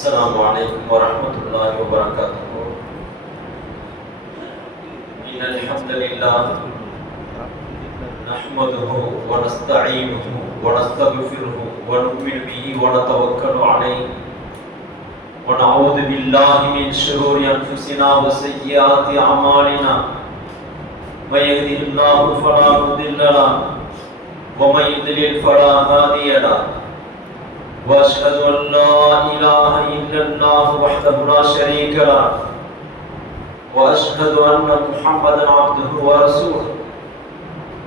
السلام عليكم ورحمة الله وبركاته. إن الحمد لله نحمده ونستعينه ونستغفره ونؤمن به ونتوكل عليه ونعوذ بالله من شرور أنفسنا وسيئات أعمالنا. من يهده الله فلا مضل له ومن يضلل فلا هادي له. وأشهد أن لا إله إلا الله وحده لا شريك له وأشهد أن محمدا عبده ورسوله.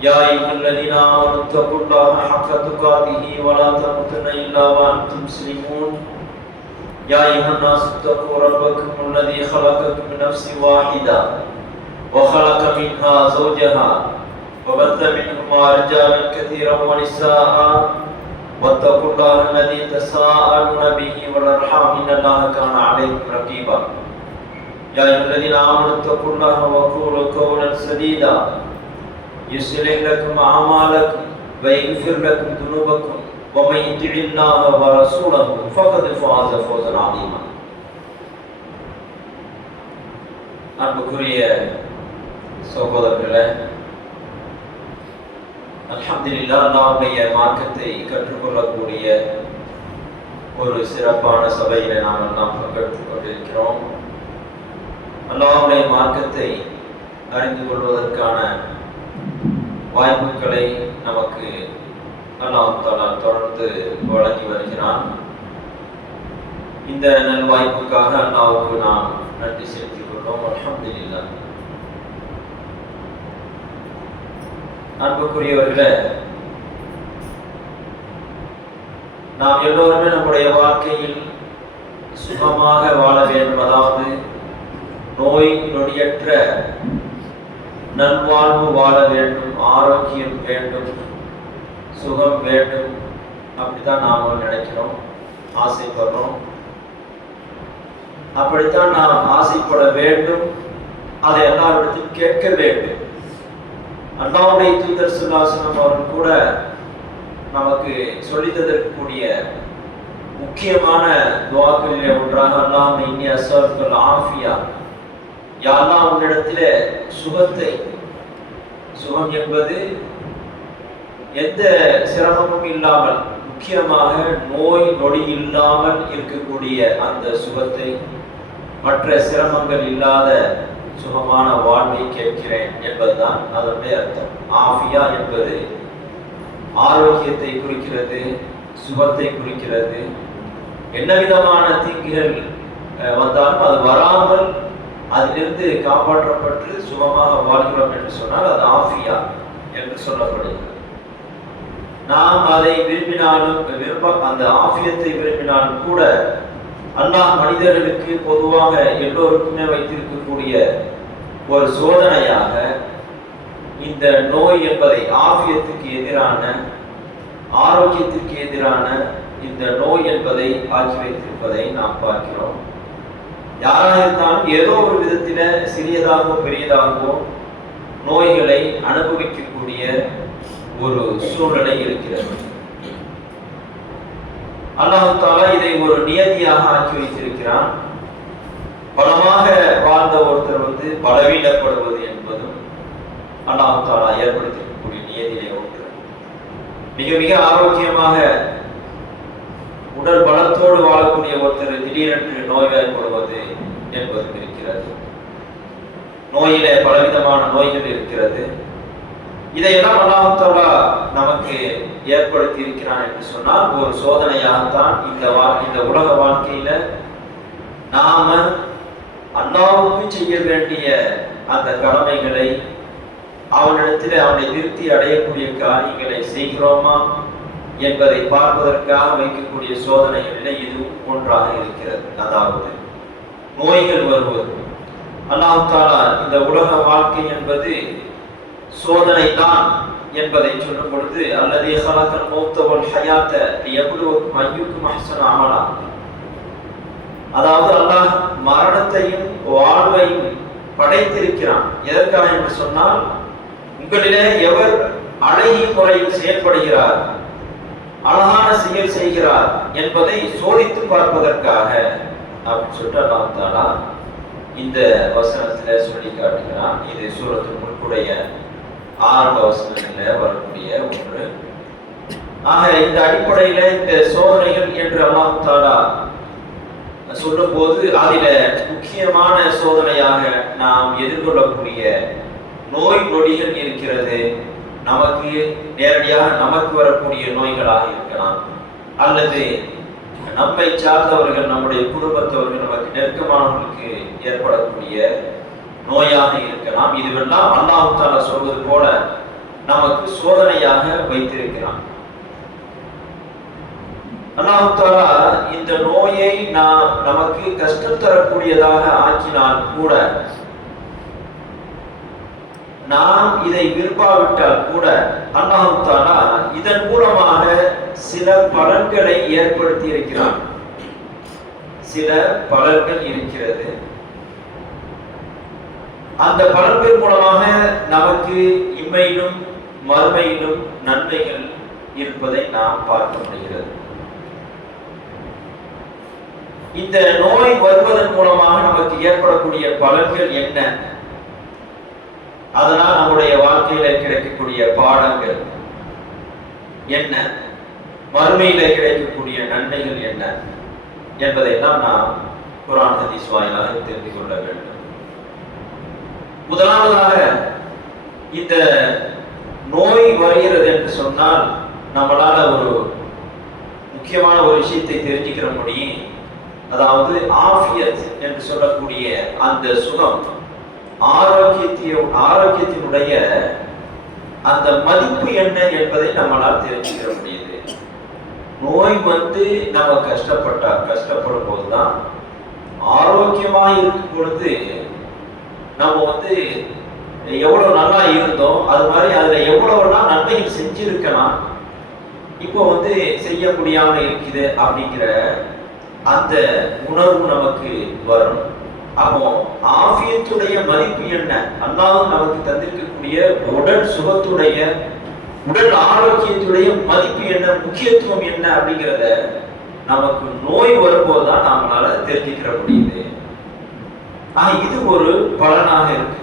يا أيها الذين آمنوا اتقوا الله حق تقاته ولا تموتن إلا وأنتم مسلمون. يا أيها الناس اتقوا ربكم الذي خلقكم من نفس واحدة وخلق منها زوجها وبث منهما رجالا كثيرا ونساء واتقوا الله الذي تساءلون به والأرحام إن الله كان عليكم رقيبا. يا أيها الذين آمنوا اتقوا الله وقولوا قولا سديدا يصلح لكم أعمالكم ويغفر لكم ذنوبكم ومن يطع الله ورسوله فقد فاز فوزا عظيما. அன்புக்குரிய சகோதரர்களே, அல்ஹம்துலில்லாஹ், அல்லாஹ்வுடைய மார்க்கத்தை கற்றுக்கொள்ளக்கூடிய ஒரு சிறப்பான சபையில நாம் எல்லாம் பங்கெடுத்துக் கொண்டிருக்கிறோம். அல்லாஹ்வுடைய மார்க்கத்தை அறிந்து கொள்வதற்கான வாய்ப்புகளை நமக்கு அல்லாஹ் தஆலா தொடர்ந்து வழங்கி வருகிறான். இந்த நல்வாய்ப்புக்காக அல்லாஹ்வுக்கு நாம் நன்றி செலுத்திக் கொள்வோம். அல்ஹம்துலில்லாஹ். அன்புக்குரியவர்களே, நாம் எல்லோருமே நம்முடைய வாழ்க்கையில் சுகமாக வாழ வேண்டும், அதாவது நோய் நொடியற்ற நல்வாழ்வு வாழ வேண்டும், ஆரோக்கியம் வேண்டும், சுகம் வேண்டும். அப்படித்தான் நாம் நினைக்கிறோம், ஆசைப்படுறோம். அப்படித்தான் நாம் ஆசைப்பட வேண்டும், அதை எல்லாரிடத்தில் கேட்க வேண்டும். அல்லாஹ்வுடைய தூதர் ஸல்லல்லாஹு அலைஹி வஸல்லம் அவர்கள் கூட நமக்கு சொல்லித் தரக்கூடிய முக்கியமான துஆக்களிலே ஒன்றாக அல்லாஹும்ம இன்னி அஸ்அலுக்கல் ஆஃபியா, யா அல்லாஹ் உன்னிடத்திலே சுகத்தை, சுகம் என்பது எந்த சிரமமும் இல்லாமல், முக்கியமாக நோய் நொடி இல்லாமல் இருக்கக்கூடிய அந்த சுகத்தை, மற்ற சிரமங்கள் இல்லாத சுகமான வாழ்வை கேட்கிறேன் என்பதுதான் அதனுடைய அர்த்தம். ஆஃபியா என்பது ஆரோக்கியத்தை குறிக்கிறது, சுகத்தை குறிக்கிறது. என்ன விதமான தீங்குகள் வந்தாலும் அது வராமல் அதிலிருந்து காப்பாற்றப்பட்டு சுகமாக வாழ்கிறோம் என்று சொன்னால் அது ஆஃபியா என்று சொல்லப்படுகிறது. நாம் அதை விரும்பினாலும் அந்த ஆஃபியத்தை விரும்பினாலும் கூட அல்லாஹ் மனிதர்களுக்கு பொதுவாக எல்லோருக்குமே வைத்திருக்கக்கூடிய ஒரு சோதனையாக இந்த நோய் என்பதை, ஆஃபியத்துக்கு எதிரான, ஆரோக்கியத்திற்கு எதிரான இந்த நோய் என்பதை ஆக்கி வைத்திருப்பதை நாம் பார்க்கிறோம். யாராக இருந்தாலும் ஏதோ ஒரு விதத்தில சிறியதாகவோ பெரியதாகவோ நோய்களை அனுபவிக்கக்கூடிய ஒரு சூழ்நிலை இருக்கிறது. அல்லாஹ் தஆலா இதை ஒரு நியதியாக ஆக்கி வைத்திருக்கிறான். பலமாக வாழ்ந்த ஒருத்தர் பலவீனப்படுவது என்பதும் அல்லாஹ் தஆலா ஏற்படுத்தியிருக்கக்கூடிய நியதியிலே ஒன்று. மிக மிக ஆரோக்கியமாக உடல் பலத்தோடு வாழக்கூடிய ஒருத்தர் திடீரென்று நோய்வாய்ப்படுவது என்பதும் இருக்கிறது. நோயிலே பலவிதமான நோய்கள் இருக்கிறது. இதையெல்லாம் அல்லாஹ் தஆலா நமக்கு ஏற்படுத்தி இருக்கிறான் என்று சொன்னால் ஒரு சோதனையாகத்தான். இந்த உலக வாழ்க்கையில நாம அல்லாஹ்வுக்கு செய்ய வேண்டிய அந்த கடமைகளை, அவனிடத்தில் அவனை திருப்தி அடையக்கூடிய காரியங்களை செய்கிறோமா என்பதை பார்ப்பதற்காக வைக்கக்கூடிய சோதனைகளில் இதுவும் ஒன்றாக இருக்கிறது. அதாவது நோய்கள் வருவது. அல்லாஹ் தஆலா இந்த உலக வாழ்க்கை என்பது சோதனை தான் என்பதை சொல்லும் பொழுது, அல்லதீ ஹலகல் மௌத்த வல் ஹயாத்த லியப்லுவக்கும் அய்யுக்கும் அஹ்ஸனு அமலா, அதாவது அல்லாஹ் மரணத்தையும் வாழ்வையும் படைத்திருக்கிறான். எதற்காக என்று சொன்னால், உங்களிலே எவர் அழகிய முறையில் செயல்படுகிறார், அழகான செயல் செய்கிறார் என்பதை சோதித்து பார்ப்பதற்காக அப்படின்னு சொல்லிட்டு அல்லாஹ் தஆலா இந்த வசனத்துல சொல்லி காட்டுகிறான். இது சூரத்துல் முல்குடைய ஆரம்ப வசனங்களில் வரக்கூடிய ஒன்று. ஆக இந்த அடிப்படையில இந்த சோதனைகள் என்று அல்லாஹ் தஆலா சொல்லும் போது அதில முக்கியமான சோதனையாக நாம் எதிர்கொள்ளக்கூடிய நோய் நொடிகள் இருக்கிறது. நமக்கு நேரடியாக நமக்கு வரக்கூடிய நோய்களாக இருக்கலாம், அல்லது நம்மை சார்ந்தவர்கள், நம்முடைய குடும்பத்தவர்கள், நமக்கு நெருக்கமானவர்களுக்கு ஏற்படக்கூடிய நோயாக இருக்கலாம். இதுவெல்லாம் அல்லாஹ் தஆலா சொல்வது போல நமக்கு சோதனையாக வைத்திருக்கிறான். அல்லாஹ் தஆலா இந்த நோயை நமக்கு கஷ்டம் தரக்கூடியதாக ஆக்கினால் கூட, நாம் இதை விரும்பாவிட்டால் கூட, அல்லாஹ் தஆலா இதன் மூலமாக சில பலன்களை ஏற்படுத்தி இருக்கிறான். சில பலன்கள் இருக்கிறது. அந்த பலன்கள் மூலமாக நமக்கு இம்மையிலும் மறுமையிலும் நன்மைகள் இருப்பதை நாம் பார்க்க முடிகிறது. இந்த நோய் வருவதன் மூலமாக நமக்கு ஏற்படக்கூடிய பலன்கள் என்ன? அதனால் நம்முடைய வாழ்க்கையில கிடைக்கக்கூடிய பாடங்கள் என்ன? மறுமையில கிடைக்கக்கூடிய நன்மைகள் என்ன என்பதையெல்லாம் நாம் குர்ஆன் ஹதீஸ் வாயிலாக தெரிந்து கொள்ள வேண்டும். முதலாவதாக, இந்த நோய் வருகிறது என்று சொன்னால் நம்மளால ஒரு முக்கியமான ஒரு விஷயத்தை தெரிஞ்சுக்கிற முடியும். அதாவது ஆஃபியத் என்று சொல்லக்கூடிய அந்த சுகம், ஆரோக்கியத்தினுடைய அந்த மதிப்பு என்ன என்பதை நம்மளால் தெரிஞ்சுக்கிற முடியுது. நோய் வந்து நம்ம கஷ்டப்படும் போதுதான், ஆரோக்கியமாக இருக்கும் பொழுது நம்ம வந்து எவ்வளவு நல்லா இருந்தோம், அது மாதிரி அதுல எவ்வளவுலாம் நன்மைகள் செஞ்சிருக்கலாம், இப்போ வந்து செய்ய முடியாம இருக்குது அப்படிங்கிற அந்த உணர்வு நமக்கு வரும். அப்போ ஆஃபியத்துடைய மதிப்பு என்ன, அல்லாஹ் நமக்கு தந்திருக்கக்கூடிய உடல் சுகத்துடைய, உடல் ஆரோக்கியத்துடைய மதிப்பு என்ன, முக்கியத்துவம் என்ன அப்படிங்கிறத நமக்கு நோய் வரும்போதுதான் நம்மளால தெரிஞ்சுக்கிற முடியுது. இது ஒரு பலனாக இருக்கு.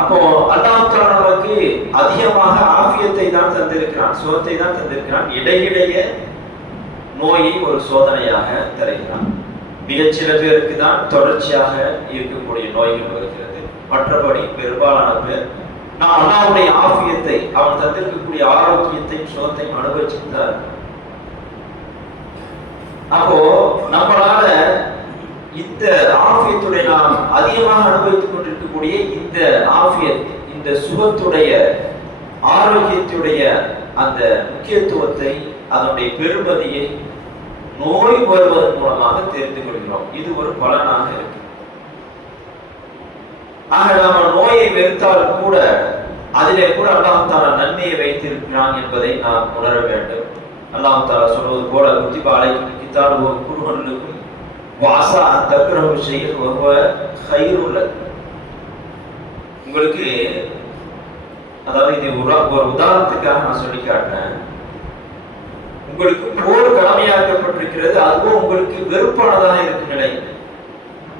அப்போ அல்லாஹ் தஆலா நமக்கு அதிகமாக ஆஃபியத்தை தான் தந்திருக்கிறான், சுகத்தை தான் தந்திருக்கிறான். இடையிடையே நோயை ஒரு சோதனையாக தருகிறான். மிகச்சில பேருக்கு தான் தொடர்ச்சியாக இருக்கக்கூடிய நோய்கள் வருகிறது. மற்றபடி பெரும்பாலான பேர் நாம் அல்லாஹ்வுடைய ஆஃபியத்தை, அவன் தந்திருக்கக்கூடிய ஆரோக்கியத்தையும் சுகத்தையும் அனுபவிச்சுட்டார். அப்போ நம்மளால இந்த ஆஃபியத்துடைய, நாம் அதிகமாக அனுபவித்துக் கொண்டிருக்கக்கூடிய இந்த ஆஃபியத், இந்த சுகத்துடைய, ஆரோக்கியத்துடைய அந்த முக்கியத்துவத்தை, அதனுடைய பெருமதியை நோய் வருவதன் மூலமாக தெரிந்து கொள்கிறோம். இது ஒரு பலனாக இருக்கு. ஆக நாம நோயை வெறுத்தால் கூட அதிலே கூட அல்லாஹ் தஆலா நன்மையை வைத்திருக்கிறான் என்பதை நாம் உணர வேண்டும். அல்லாஹ் தஆலா சொல்வது போல, குத்திப அலைக்கும் கிதாபு குர்ஆன் லக்கும் வஅஸா அன் தக்ரஹு ஷைஅன் வஹுவ கைருல் லக்கும். உங்களுக்கு, அதாவது இது ஒரு உதாரணத்துக்காக நான் சொல்லி காட்டுறேன். உங்களுக்கு போர் கடமையாக்கப்பட்டிருக்கிறது, அதுவும் உங்களுக்கு வெறுப்பானதாக இருக்கும் நிலை.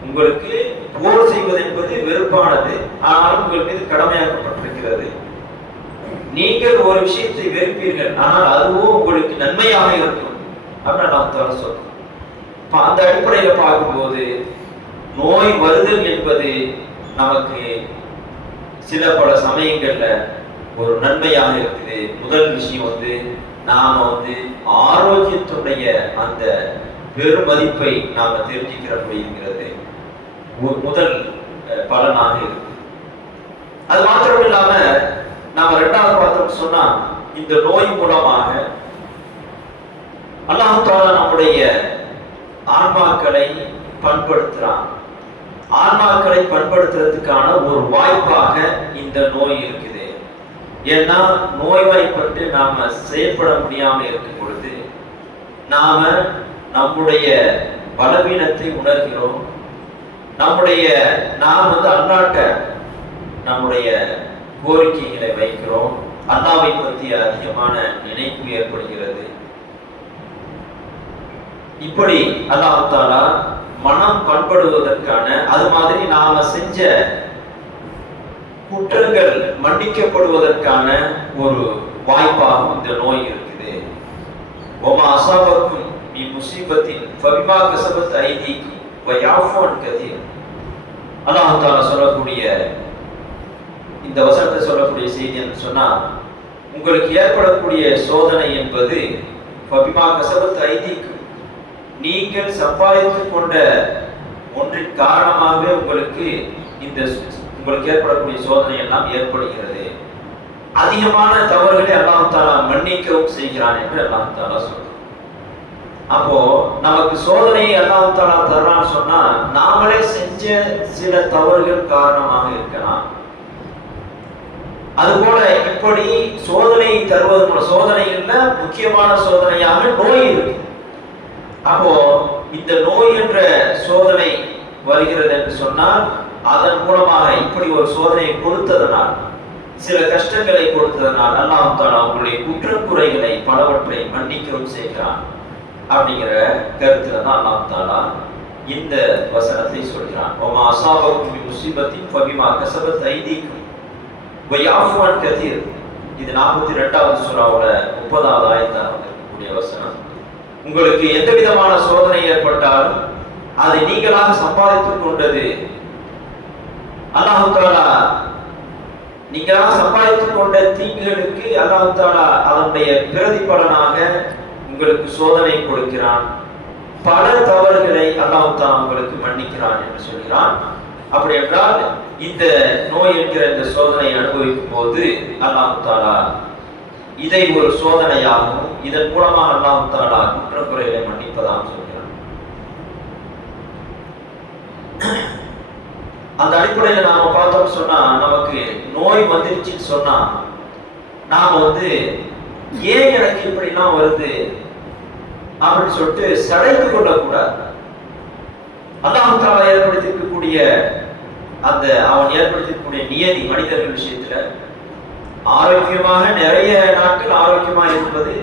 உங்களுக்கு போர் செய்வது என்பது வெறுப்பானது, ஆனாலும் உங்கள் மீது கடமையாக்கப்பட்டிருக்கிறது. நீங்கள் ஒரு விஷயத்தை வெறுப்பீர்கள், ஆனால் அதுவும் உங்களுக்கு நன்மையாக இருக்கும் அப்படின்னு நாம் சொல்றோம். அந்த அடிப்படையில பார்க்கும்போது நோய் வருதல் என்பது நமக்கு சில பல சமயங்கள்ல ஒரு நன்மையாக இருக்குது. முதல் விஷயம் வந்து நாம வந்து ஆரோக்கியத்துடைய அந்த பெருமதிப்பை நாம தெரிஞ்சுக்கிற முடியுங்கிறது முதல் பலனாக இருக்கு. அது மாத்திரம் இல்லாம நாம இரண்டாவது பார்த்தோம் சொன்னா, இந்த நோய் மூலமாக அல்லாஹ் தஆலா நம்முடைய ஆன்மாக்களை பண்படுத்துறான். ஆன்மாக்களை பண்படுத்துறதுக்கான ஒரு வாய்ப்பாக இந்த நோய் இருக்குது. ஏன்னா நோய்வாய்ப்பட்டு நாம செயல்பட முடியாம இருக்கும் பொழுது நாம நம்முடைய பலவீனத்தை உணர்கிறோம். நாம் வந்து அல்லாஹ்ட்ட நம்முடைய கோரிக்கைகளை வைக்கிறோம். அல்லாஹ்வை பற்றிய அதிகமான நினைப்பு ஏற்படுகிறது. இப்படி அல்லாஹ் தஆலா மனம் பண்படுவதற்கான, அது மாதிரி நாம செஞ்ச குற்றங்கள் மன்னிக்கப்படுவதற்கான ஒரு வாய்ப்பாகவும் இந்த நோய் இருக்குது. ஒமா அஸாபக்கும் மின் முஸீபத்தின் ஃபபிமா கஸபத் ஐதீக்கும் வயஃபு அன் கதீர். அல்லாஹ் தஆலா சொல்லக்கூடிய இந்த வசனத்தை சொல்லக்கூடிய செய்தி என்று சொன்னா, உங்களுக்கு ஏற்படக்கூடிய சோதனை என்பது ஃபபிமா கஸபத் ஐதீக்கும், நீங்கள் சம்பாதித்துக் கொண்ட ஒன்றின் காரணமாகவே உங்களுக்கு ஏற்படக்கூடிய சோதனை எல்லாம் ஏற்படுகிறது. அதிகமான தவறுகளை அல்லாஹ் தஆலா மன்னிக்கவும் செய்கிறான் என்று அல்லாஹ் தஆலா சொல்றான். அப்போ நமக்கு சோதனையை அல்லாஹ் தஆலா தர்றான்னு சொன்னா, நாமளே செஞ்ச சில தவறுகள் காரணமாக இருக்கலாம். அதுபோல இப்படி சோதனை தருவது மூலம், சோதனைகள்ல முக்கியமான சோதனையாக நோய் இருக்கு. அப்போ இந்த நோய் என்ற சோதனை வருகிறது என்று சொன்னால், அதன் மூலமாக இப்படி ஒரு சோதனையை கொடுத்ததனால், சில கஷ்டங்களை கொடுத்ததனால் அல்லாஹ் தஆலா அவங்களுடைய குற்றக்குறைகளை பலவற்றை மன்னிக்கவும் செய்கிறான் அப்படிங்கிற கருத்துல தான் அல்லாஹ் தஆலா இந்த வசனத்தை சொல்கிறான். வமா அஸாபக்கும் மின் முஸீபத்தின் ஃபபிமா கஸபத் ஐதீக்கும் வயஃபு அன் கதீர். இது 42வது சூராவுல 30வது ஆயத்தாக இருக்கக்கூடிய வசனம். உங்களுக்கு எந்த விதமான சோதனை ஏற்பட்டாலும் அதை நீங்களாக சம்பாதித்துக் கொண்டது, அல்லாஹ் தஆலா நீங்களாக சம்பாதித்துக் கொண்ட தீங்குகளுக்கு அல்லாஹ் தஆலா அதனுடைய பிரதிபலனாக உங்களுக்கு சோதனை கொடுக்கிறான். பல தவறுகளை அல்லாஹ் தஆலா உங்களுக்கு மன்னிக்கிறான் என்று சொல்கிறான். அப்படி என்றால் இந்த நோய் என்கிற இந்த சோதனை அனுபவிக்கும் போது அல்லாஹ் தஆலா இதை ஒரு சோதனையாகவும், இதன் மூலமாக அல்லாஹ் தஆலா குற்றக்குறைகளை மன்னிப்பதாக சொல்கிறான். அந்த அடிப்படையில் நாம பார்த்தோம் சொன்னா, நமக்கு நோய் வந்துருச்சுன்னு சொன்னா நாம ஏன் எனக்கு இப்படிலாம் வருது அப்படின்னு சொல்லிட்டு சடைத்து கொள்ளக்கூடாது. அல்லாஹ் தஆலா ஏற்படுத்தியிருக்கக்கூடிய அவன் ஏற்படுத்தியிருக்கக்கூடிய நியதி மனிதர்கள் விஷயத்துல ஆரோக்கியமாக நிறைய நாட்கள் ஆரோக்கியமாக இருப்பது,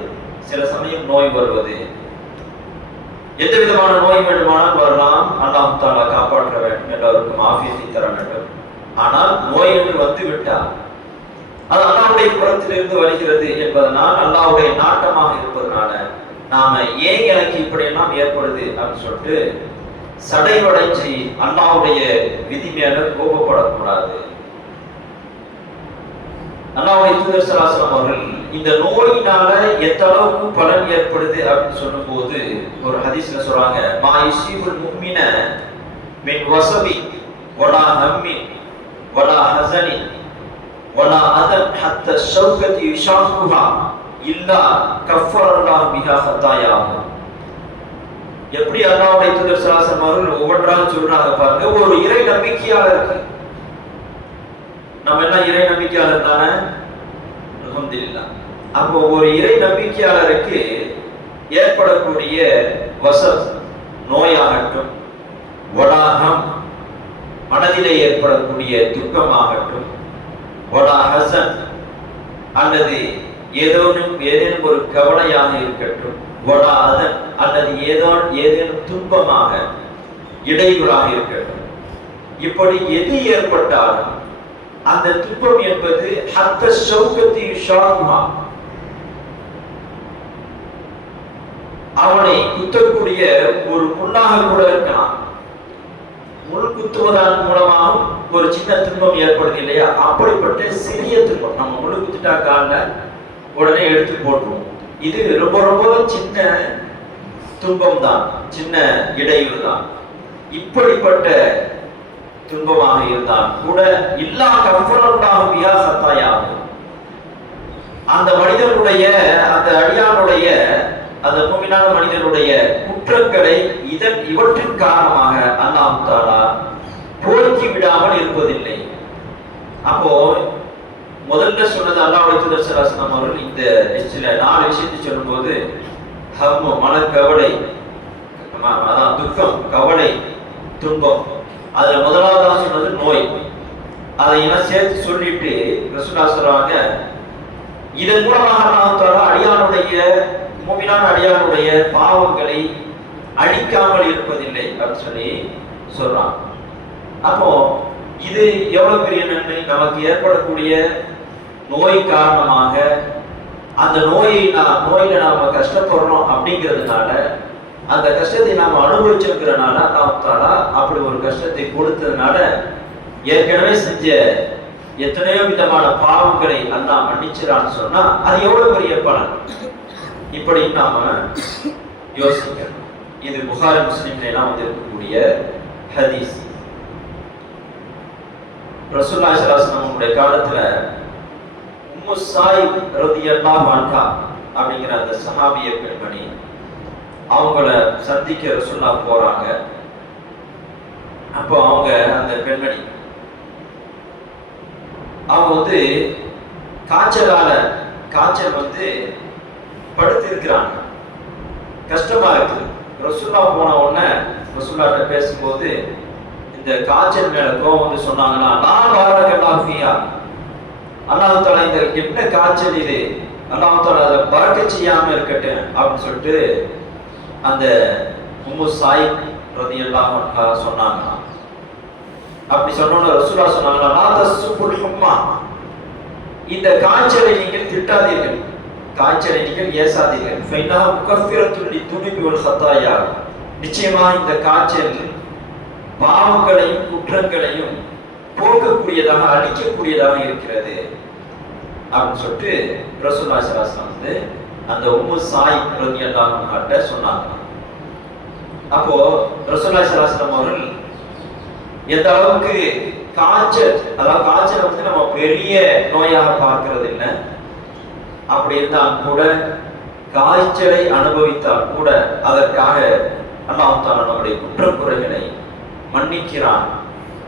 சில சமயம் நோய் வருவது, எந்த விதமான நோய் வேண்டுமானால் வரலாம். அல்லாஹ் தஆலா காப்பாற்ற வேண்டும், எல்லாருக்கும் ஆஃபியத்தை தர வேண்டும். ஆனால் நோய் என்று வந்துவிட்டால் அது அல்லாஹ்வுடைய புறத்திலிருந்து வருகிறது என்பதனால், அல்லாஹ்வுடைய நாட்டமாக இருப்பதனால நாம ஏன் எனக்கு இப்படி எல்லாம் ஏற்படுது அப்படின்னு சொல்லிட்டு சடைவடைஞ்சி அல்லாஹ்வுடைய விதி மேல கோபப்படக்கூடாது. அல்லாஹ்வுடைய தூதர் ஸல்லல்லாஹு அலைஹி வஸல்லம் அவர்கள் இந்த நோயினால எந்த அளவுக்கு பலன் ஏற்படுது அப்படின்னு சொல்லும்போது ஒரு ஹதீஸ்ல சொல்றாங்க, மா யுஸீபுல் முஃமின மின் வஸபி வலா ஹம்மி வலா ஹஸனி வலா அதம் ஹத்தா ஷௌகதி யுஷாக்குஹா இல்லா கஃபரல்லாஹு பிஹா ஹதாயாஹு. எப்படி அல்லாஹ்வுடைய தூதர் ஸல்லல்லாஹு அலைஹி வஸல்லம் அவர்கள் ஒவ்வொன்றாக சொல்றாங்க பாருங்க. ஒரு இறை நம்பிக்கையாளருக்கு, நம்ம எல்லாம் இறை நம்பிக்கையாளர் தானே, அல்ஹம்துலில்லாஹ். அப்போ ஒரு இறை நம்பிக்கையாளருக்கு ஏற்படக்கூடிய வசப், நோயாகட்டும், வடாகம் மனதிலே ஏற்படக்கூடிய துக்கமாகட்டும், வடா ஹசன் அல்லது ஏதேனும் ஒரு கவலையாக இருக்கட்டும், வடா அதன் அல்லது ஏதேனும் துன்பமாக இடையூறாக இருக்கட்டும், இப்படி எது ஏற்பட்டாலும் அந்த துன்பம் என்பது ஹத்த ஷௌகத்தி யுஷாக்குஹா, அவனை குத்தக்கூடிய ஒரு முன்னாக கூட இருக்கலாம். முள் குத்துவதன் மூலமாகவும் ஒரு சின்ன துன்பம் ஏற்படுது இல்லையா, அப்படிப்பட்ட சிறிய துன்பம். நம்ம முள் குத்துட்டா காலில் உடனே எடுத்து போட்டுருவோம், இது ரொம்ப ரொம்ப சின்ன துன்பம் தான், சின்ன இடையூறு தான். இப்படிப்பட்ட துன்பமாக இருந்தால் கூட இல்லா கஃபரல்லாஹு பிஹா ஹதாயாஹு, அந்த மனிதனுடைய, அந்த அடியானுடைய, அந்த முஃமினான மனிதனுடைய குற்றங்களை இவற்றின் காரணமாக அல்லாஹ் தஆலா போக்கி விடாமல் இருப்பதில்லை. அப்போ முதல்ல சொன்னது அல்லாஹ்வுடைய தூதர் ஸல்லல்லாஹு அலைஹி வஸல்லம் அவர்கள் இந்த சில 4 விஷயத்தை சொல்லும்போது, ஹம்மு மனக்கவலை, அதான் துக்கம், கவலை, துன்பம், அதுல முதலாவதாக சொன்னது நோய். அதை எல்லாம் சேர்த்து சொல்லிட்டு ரசூலுல்லாஹ் சொல்றாங்க, இதன் மூலமாக அல்லாஹ் தஆலா அடியானுடைய மூமினான அடியானுடைய பாவங்களை அழிக்காமல் இருப்பதில்லை அப்படின்னு சொல்லி சொல்றான். அப்போ இது எவ்வளவு பெரிய நன்மை! நமக்கு ஏற்படக்கூடிய நோய் காரணமாக அந்த நோயில நாம கஷ்டப்படுறோம் அப்படிங்கிறதுனால, அந்த கஷ்டத்தை நாம அனுபவிச்சிருக்கிறனால அல்லாஹ் தஆலா அப்படி ஒரு கஷ்டத்தை கொடுத்ததுனால ஏற்கனவே செஞ்ச எத்தனையோ விதமான பாவங்களை அல்லாஹ் மன்னிச்சிரான்னு சொன்னா அது எவ்வளவு பெரிய பலன்! இப்படி நாம யோசிக்கணும். இது புகாரி முஸ்லிம்ல எல்லாம் வந்து இருக்கக்கூடிய ஹதீஸ். ரசூலுல்லாஹி ஸல்லல்லாஹு அலைஹி வஸல்லம் காலத்துல உம்மு சாயிப் ரலியல்லாஹு அன்ஹா அப்படிங்கிற அந்த சஹாபிய பெண்மணி அவங்கள சந்திக்க ரசூலுல்லாஹ் போறாங்க. அப்போ அவங்க அந்த பெண்மணி அவங்க வந்து காய்ச்சல் வந்து படுத்து இருக்கிறாங்க, கஷ்டமா இருக்கு. ரசூலுல்லாஹ் போன உடனே ரசூலுல்லாஹ்ட்ட பேசும்போது இந்த காய்ச்சல் மேல கோவம் வந்து சொன்னாங்கன்னா, நான் பாரக்கல்லாஹு ஃபியா, அல்லாஹ் தஆலா இந்த என்ன காய்ச்சல் இது, அல்லாஹ் தஆலா அதை பறக்கச் செய்யாம இருக்கட்டும் அப்படின்னு சொல்லிட்டு அந்த உம்மு சாயிப் ரலியல்லாஹு அன்ஹா சொன்னாங்க. அப்படி சொன்னோன்னு ரசூலுல்லாஹ் சொன்னாங்க, லா தஸ்ஸுபுல் ஹும்மா, இந்த காய்ச்சலை நீங்கள் திட்டாதீர்கள், காய்ச்சலை நீங்கள் ஏசாதீர்கள். ஃபைனஹா முகஃபிரத்துல் லிதுனுபி வல் ஹதாயா, நிச்சயமா இந்த காய்ச்சல் பாவங்களையும் குற்றங்களையும் போக்கக்கூடியதாக அழிக்கக்கூடியதாக இருக்கிறது அப்படின்னு சொல்லிட்டு ரசூலுல்லாஹி ஸல்லல்லாஹு அலைஹி வஸல்லம் வந்து அந்த உம்மு சாயிப் ரலியல்லாஹு அன்ஹா சொன்னாங்க. அப்போ ரசூலுல்லாஹி ஸல்லல்லாஹு அலைஹி வஸல்லம் அவர்கள் எந்த அளவுக்கு காய்ச்சல் வந்து நம்ம பெரிய நோயாக பார்க்கிறது இல்லை, அப்படி இருந்தால் கூட காய்ச்சலை அனுபவித்தால் கூட அதற்காக அல்லாஹ் தஆலா நம்முடைய குற்றக்குறைகளை மன்னிக்கிறான்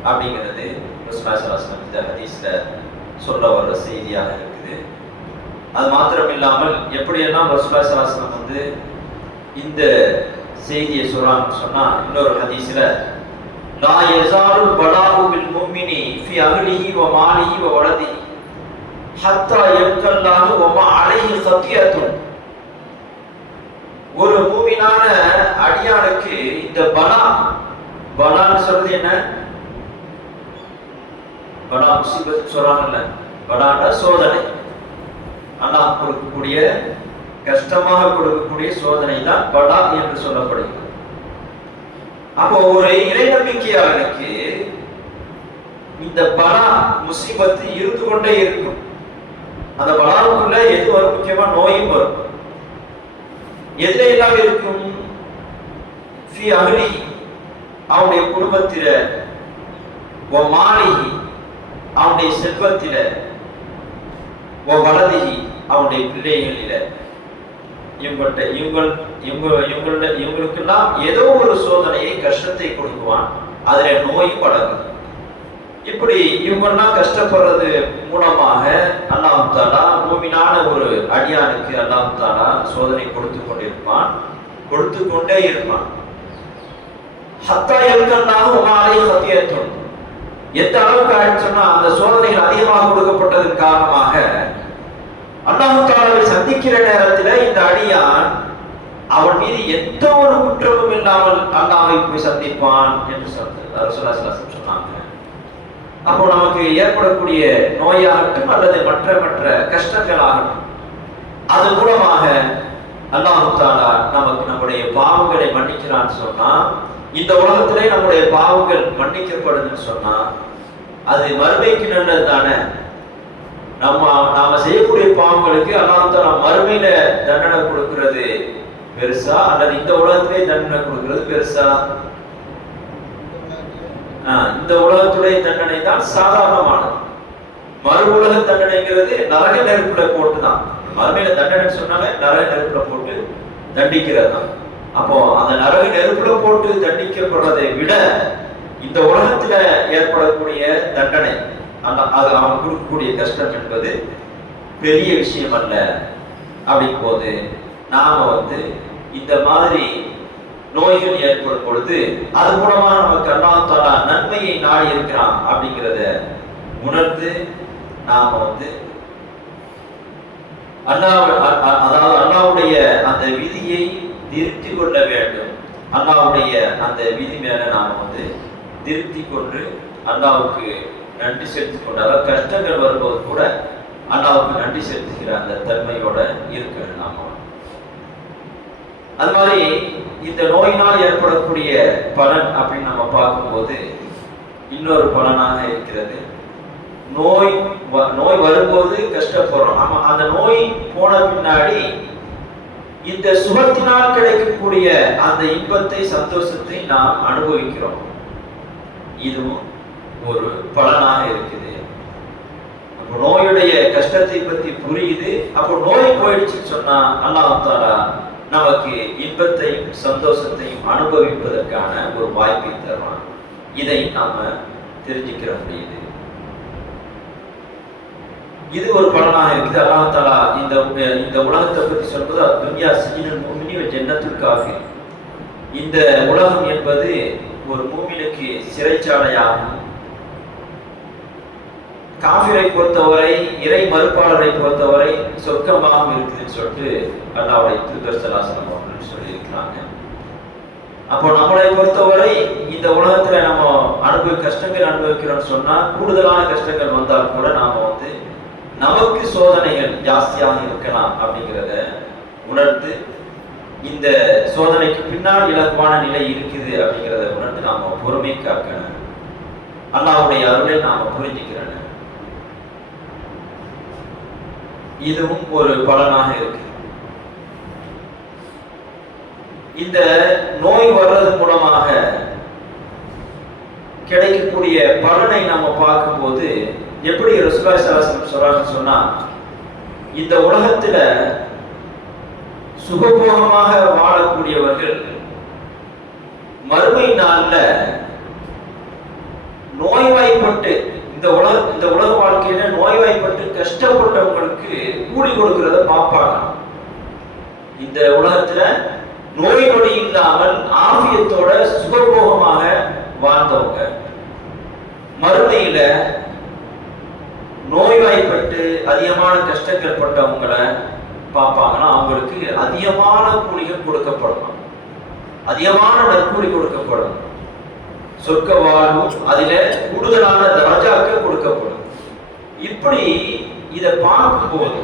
அப்படிங்கிறது ரசூலுல்லாஹி ஸல்லல்லாஹு அலைஹி வஸல்லம் இந்த ஹதீஸ்ல சொல்ல வர்ற செய்தியாக இருக்குது. அது மாத்திரம் இல்லாமல் எப்படியெல்லாம் ரசூலுல்லாஹி ஸல்லல்லாஹு அலைஹி வஸல்லம் வந்து இந்த செய்தியை சொல்றாங்கன்னு சொன்னா, இன்னொரு ஹதீஸ்ல லா யஸாலுல் பலாஉ பில் முஃமினி ஃபி அஹ்லிஹி வ மாலிஹி வ வலதிஹி ஹத்தா யல்கல்லாஹு வ மா அலைஹி கத்தியத்துன். ஒரு மூமினான அடியானுக்கு இந்த பலான்னு சொல்றது என்ன? பலா முசீபத் சொல்றாங்கல்ல, பலான சோதனை, அல்லாஹ் கொடுக்கக்கூடிய கஷ்டமாக கொடுக்கக்கூடிய சோதனை தான் பலா என்று சொல்லப்படுகிறது. அப்போ ஒரு இறை நம்பிக்கையாளனுக்கு இந்த பலா முசீபத்து இருந்து கொண்டே இருக்கும். அந்த பலாவுக்குள்ள எது வரும்? முக்கியமா நோயும் வரும். எதுல எல்லாம் இருக்கும்? ஃபி அஹ்லி, அவனுடைய குடும்பத்தில, வ மாலிஹி, அவனுடைய செல்வத்தில, வ வலதிஹி, அவனுடைய பிள்ளைகளில, இவங்களுக்கெல்லாம் ஏதோ ஒரு சோதனையை கஷ்டத்தை கொடுக்குவான், அதுல நோய் படகும். இப்படி இவங்கெல்லாம் கஷ்டப்படுறது மூலமாக அல்லாஹ் தஆலா மூமினான ஒரு அடியானுக்கு அல்லாஹ் தஆலா சோதனை கொடுத்து கொண்டே இருப்பான். ஹத்தா யல்கல்லாஹு வ மா அலைஹி கத்தியத்துன், எந்த அளவுக்கு ஆயிடுச்சு சொன்னா அந்த சோதனைகள் அதிகமாக கொடுக்கப்பட்டதன் காரணமாக அல்லாஹ் தஆலாவை சந்திக்கிற நேரத்தில் இந்த அடியான் அவன் மீது எந்த ஒரு குற்றமும் இல்லாமல் அல்லாஹ்வை போய் சந்திப்பான் என்று ரசூலுல்லாஹி ஸல்லல்லாஹு அலைஹி வஸல்லம் சொன்னாங்க. அப்போ நமக்கு ஏற்படக்கூடிய நோயாகட்டும் அல்லது மற்ற கஷ்டங்களாகட்டும், அது மூலமாக அல்லாஹ் தஆலா நமக்கு நம்முடைய பாவங்களை மன்னிக்கிறான்னு சொன்னா, இந்த உலகத்திலே நம்முடைய பாவங்கள் மன்னிக்கப்படுதுன்னு சொன்னா அது மறுமைக்கு நல்லது தானே. நாம செய்யக்கூடிய பாவங்களுக்கு அல்லாஹ் தஆலா மறுமையில தண்டனை கொடுக்கிறது பெருசா அல்லது இந்த உலகத்திலே தண்டனை கொடுக்கிறது பெருசா? இந்த உலகத்துடைய தண்டனை தான் சாதாரணமானது. மறு உலக தண்டனைங்கிறது நரக நெருப்புல போட்டுதான். மறுமையில தண்டனை சொன்னாலே நரக நெருப்புல போட்டு தண்டிக்கிறது தான். அப்போ அந்த நரக நெருப்புல போட்டு தண்டிக்கப்படுறதை விட இந்த உலகத்துல ஏற்படக்கூடிய தண்டனை, அது அவன் கொடுக்கக்கூடிய கஷ்டம் என்பது பெரிய விஷயம் அல்ல. அப்படிங்கும் போது நாம இந்த மாதிரி நோய்கள் ஏற்படும் பொழுது அது மூலமா நமக்கு அல்லாஹ் தஆலா நன்மையை நாடி இருக்கிறான் அப்படிங்கிறத உணர்ந்து நாம அதாவது அல்லாஹ்வுடைய அந்த விதியை திருத்தி கொள்ள வேண்டும். அல்லாஹ்வுடைய அந்த விதி மேல நாம திருத்தி கொண்டு அல்லாஹ்வுக்கு நன்றி செலுத்திக் கொண்டு, அதாவது கஷ்டங்கள் வரும்போது கூட அல்லாஹ்வுக்கு நன்றி செலுத்துகிற அந்த தன்மையோட இருக்கணும் நாம. அது மாதிரி இந்த நோயினால் ஏற்படக்கூடிய பலன் அப்படின்னு நம்ம பார்க்கும்போது இன்னொரு பலனாக இருக்கிறது. நோய் வரும்போது கஷ்டப்படுறோம். ஆமா, அந்த நோய் போன பின்னாடி இந்த சுகத்தினால் கிடைக்கக்கூடிய அந்த இன்பத்தை, சந்தோஷத்தை நாம் அனுபவிக்கிறோம். இதுவும் ஒரு பலனாக இருக்குது. அப்போ நோயுடைய கஷ்டத்தை பத்தி புரியுது. அப்போ நோய் போயிடுச்சுன்னு சொன்னா அல்லாஹ் தஆலா நமக்கு இன்பத்தையும் சந்தோஷத்தையும் அனுபவிப்பதற்கான ஒரு வாய்ப்பை தருவான். இதை நாம தெரிஞ்சுக்கிற முடியுது. இது ஒரு பலனாக இருக்குது. அல்லாஹ் தஆலா இந்த உலகத்தை பற்றி சொல்வது துன்யா சிஜ்னுல் முஃமினி வ ஜன்னத்துல் காஃபிர். இந்த உலகம் என்பது ஒரு மூமினுக்கு சிறைச்சாலையாகும். காஃபிரை பொறுத்தவரை, இறை மறுப்பாளரை பொறுத்தவரை சொர்க்கமாகவும் இருக்குதுன்னு சொல்லிட்டு அல்லாஹ்வுடைய தூதர் ஸல்லல்லாஹு அலைஹி வஸல்லம் அவர்கள் சொல்லியிருக்கிறாங்க. அப்போ நம்மளை பொறுத்தவரை இந்த உலகத்துல நம்ம கஷ்டங்கள் அனுபவிக்கிறோம்னு சொன்னா, கூடுதலான கஷ்டங்கள் வந்தால் கூட நாம நமக்கு சோதனைகள் ஜாஸ்தியாக இருக்கலாம் அப்படிங்கிறத உணர்ந்து, இந்த சோதனைக்கு பின்னால் இலகுவான நிலை இருக்குது அப்படிங்கிறத உணர்ந்து நாம பொறுமை காக்கணும். அல்லாஹ்வுடைய அருளை நாம புரிஞ்சுக்கிறோம். இதுவும் ஒரு பலனாக இருக்கு. இந்த நோய் வர்றது மூலமாக கிடைக்கக்கூடிய பலனை நாம பார்க்கும்போது எப்படி ரசூலுல்லாஹி ஸல்லல்லாஹு அலைஹி வஸல்லம் சொல்றாங்கன்னு சொன்னா, இந்த உலகத்துல சுகபோகமாக வாழக்கூடியவர்கள் மறுமை நாள்ல நோய்வாய்ப்பட்டு, இந்த உலக வாழ்க்கையில நோய்வாய்ப்பட்டு கஷ்டப்பட்டவங்களுக்கு கூலி கொடுக்கிறத பார்ப்பாங்க. இந்த உலகத்துல நோய் நொடி இல்லாமல் ஆபியத்தோட சுகபோகமாக வாழ்ந்தவங்க மறுமையில நோய்வாய்ப்பட்டு அதிகமான கஷ்டங்கள் பட்டவங்களை பார்ப்பாங்கன்னா அவங்களுக்கு அதிகமான கூலிகள் கொடுக்கப்படும், அதிகமான நற்கூலி கொடுக்கப்படும். சொர்க்க வாழ்வும் அதில கூடுதலான தரஜாக்கள் கொடுக்கப்படும். இப்படி இதை பார்க்கும்போது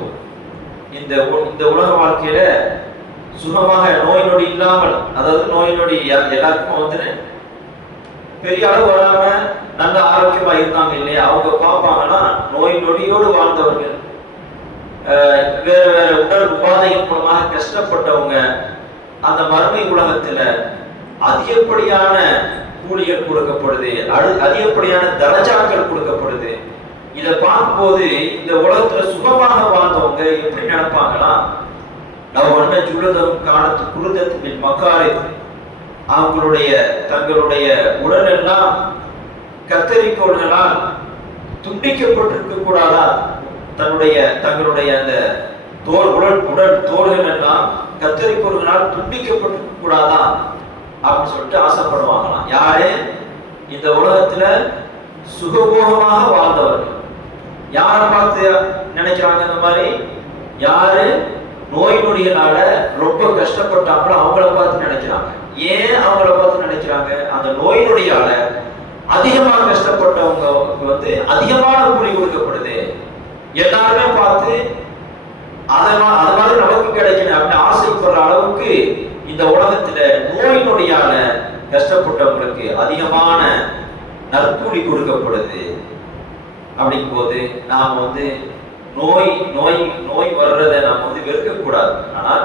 இந்த உலக வாழ்க்கையில சுகமாக நோய் நொடி இல்லாமல், அதாவது நோய் நொடி எல்லாருக்கும் பெரிய அளவு வராம நல்ல ஆரோக்கியமா இருந்தாங்க இல்லையா, அவங்க பார்ப்பாங்கன்னா நோய் நொடியோடு வாழ்ந்தவர்கள், வேற வேற உடல் உபாதையின் மூலமாக கஷ்டப்பட்டவங்க அந்த மறுமை உலகத்துல அதிகப்படியான கூலிகள் கொடுக்கப்படுது, அதிகப்படியான தரஜாக்கள் கொடுக்கப்படுது. இதை பார்க்கும்போது இந்த உலகத்துல சுகமாக வாழ்ந்தவங்க எப்படி நினைப்பாங்களா, நம்ம ஜுலதம் காலத்து குருதத்தின் மக்காரை, அவங்களுடைய தங்களுடைய உடல் எல்லாம் கத்தரிக்கோள்களால் துண்டிக்கப்பட்டிருக்க கூடாதா, தங்களுடைய அந்த உடல் தோள்கள் எல்லாம் கத்தரிக்கோள்களால் துண்டிக்கப்பட்டிருக்க கூடாதா அப்படின்னு சொல்லிட்டு ஆசைப்படுவாங்களாம். யாரு? இந்த உலகத்துல சுகபோகமாக வாழ்ந்தவர்கள். யாரை பார்த்து நினைக்கிறாங்க இந்த மாதிரி? யாரு நோய் நொடிகளால ரொம்ப கஷ்டப்பட்டாங்களோ அவங்கள பார்த்து நினைக்கிறாங்க. ஏன் அவங்கள பார்த்து நினைக்கிறாங்க? அந்த நோய் நொடியால அதிகமாக கஷ்டப்பட்டவங்க அதிகமான கூலி கொடுக்கப்படுது. எல்லாருமே பார்த்து அதனால நமக்கு கிடைக்கணும் அப்படின்னு ஆசைப்படுற அளவுக்கு இந்த உலகத்துல நோய் நொடியால கஷ்டப்பட்டவங்களுக்கு அதிகமான நற்கூலி கொடுக்கப்படுது. அப்படிங்கும் போது நாம் நோய் நோய் நோய் வர்றதை நாம் வெறுக்கக்கூடாது. ஆனால்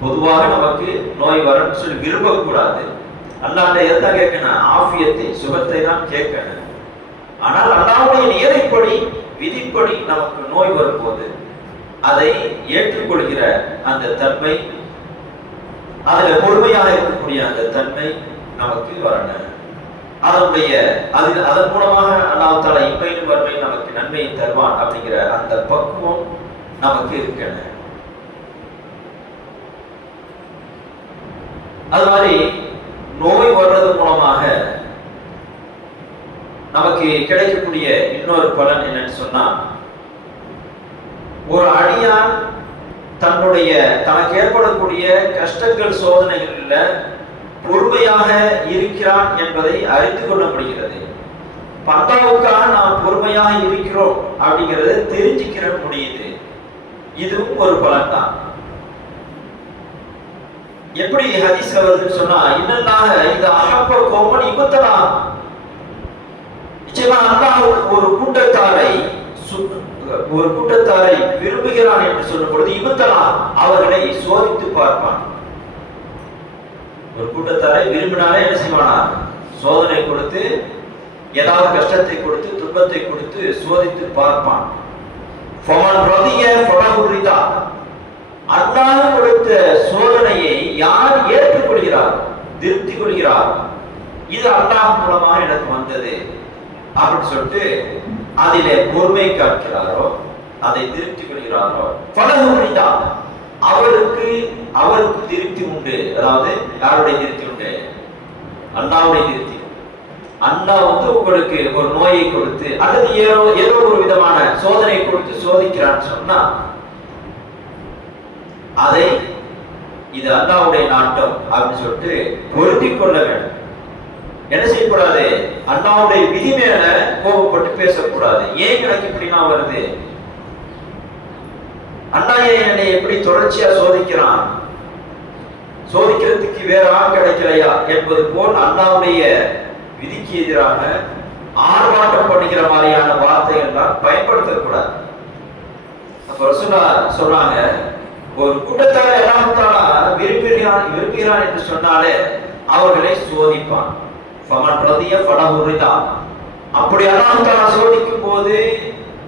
பொதுவாக நமக்கு நோய் வரன்னு சொல்லி விரும்பக்கூடாது. அல்லாஹ்ட்ட எதான் கேட்கணும்? ஆஃபியத்தை, சுகத்தை தான் கேட்கணும். ஆனால் அல்லாஹ்வுடைய நியதிப்படி, விதிப்படி நமக்கு நோய் வரும்போது அதை ஏற்றுக்கொள்கிற அந்த தன்மை, அதில் பொறுமையாக இருக்கக்கூடிய அந்த தன்மை நமக்கு வரணும். அதன் மூலமாக அல்லாஹ் தஆலா இம்மையிலும் வறுமையில் நமக்கு நன்மையை தருவான் அப்படிங்கிற அந்த பக்குவம் நமக்கு இருக்கணும். அது மாதிரி நோய் வர்றது மூலமாக நமக்கு கிடைக்கக்கூடிய இன்னொரு பலன் என்னன்னு சொன்னா, ஒரு அடியான் தனக்கு ஏற்படக்கூடிய கஷ்டங்கள் சோதனைகளில் பொறுமையாக இருக்கிறான் என்பதை அறிந்து கொள்ள முடிகிறது. அல்லாஹ்வுக்காக நாம் பொறுமையாக இருக்கிறோம் அப்படிங்கிறத தெரிஞ்சுக்கிற முடியுது. இதுவும் ஒரு பலன் தான். எப்படி ஹதீஸ்ல வருதுன்னு சொன்னா, இன்னல்லாஹ இந்த அஹப்ப கௌமன் இபத்தலா, நிச்சயமா அல்லாஹ் ஒரு கூட்டத்தாரை விரும்புகிறான் என்று சொல்லும் பொழுது இபத்தலா, அவர்களை சோதித்து பார்ப்பான். ஒரு கூட்டத்தாரை விரும்பினாலே என்ன செய்வானா? சோதனை கொடுத்து, ஏதாவது கஷ்டத்தை கொடுத்து, துன்பத்தை கொடுத்து சோதித்து பார்ப்பான். ஃபமன் ரதிய ஃபலஹு ரிதா, அல்லாஹ் கொடுத்த சோதனையை யார் ஏற்றுக்கொள்கிறார், திருப்தி கொள்கிறார், இது அல்லாஹ் மூலமாக எனக்கு வந்தது அப்படின்னு சொல்லிட்டு அதிலே பொறுமை காக்கிறாரோ, அதை திருப்தி கொள்கிறாரோ, ஃபலஹு ரிதா, அவருக்கு திருப்தி உண்டு. அதாவது யாருடைய திருப்தி உண்டு? அல்லாஹ்வுடைய திருப்தி. அல்லாஹ் உங்களுக்கு ஒரு நோயை கொடுத்து அல்லது ஏதோ ஒரு விதமான சோதனை கொடுத்து சோதிக்கிறான்னு சொன்னா, அதை இது அல்லாஹ்வுடைய நாட்டம் அப்படின்னு சொல்லிட்டு பொருத்திக் கொள்ள வேண்டும். என்ன செய்யக்கூடாது? அல்லாஹ்வுடைய விதி மேல கோபப்பட்டு பேசக்கூடாது. ஏன் எனக்கு இப்படிலாம் வருது, அல்லாஹ் என்னை எப்படி தொடர்ச்சியா சோதிக்கிறான், சோதிக்கிறதுக்கு வேற ஆள் கிடைக்கலையா என்பது போல் அல்லாஹ்வுடைய விதிக்கு எதிராக ஆர்ப்பாட்டம் பண்ணுகிற மாதிரியான வார்த்தைகள் தான் பயன்படுத்தக்கூடாது. அப்ப ரசூலுல்லாஹ் சொல்றாங்க, ஒரு கூட்டத்தார அல்லாஹ் விரும்புகிறான் என்று சொன்னாலே அவர்களை சோதிப்பான். ஃபமன் ரதிய ஃபலஹு ரிதா, அப்படி அல்லாஹ் தஆலா சோதிக்கும் போது,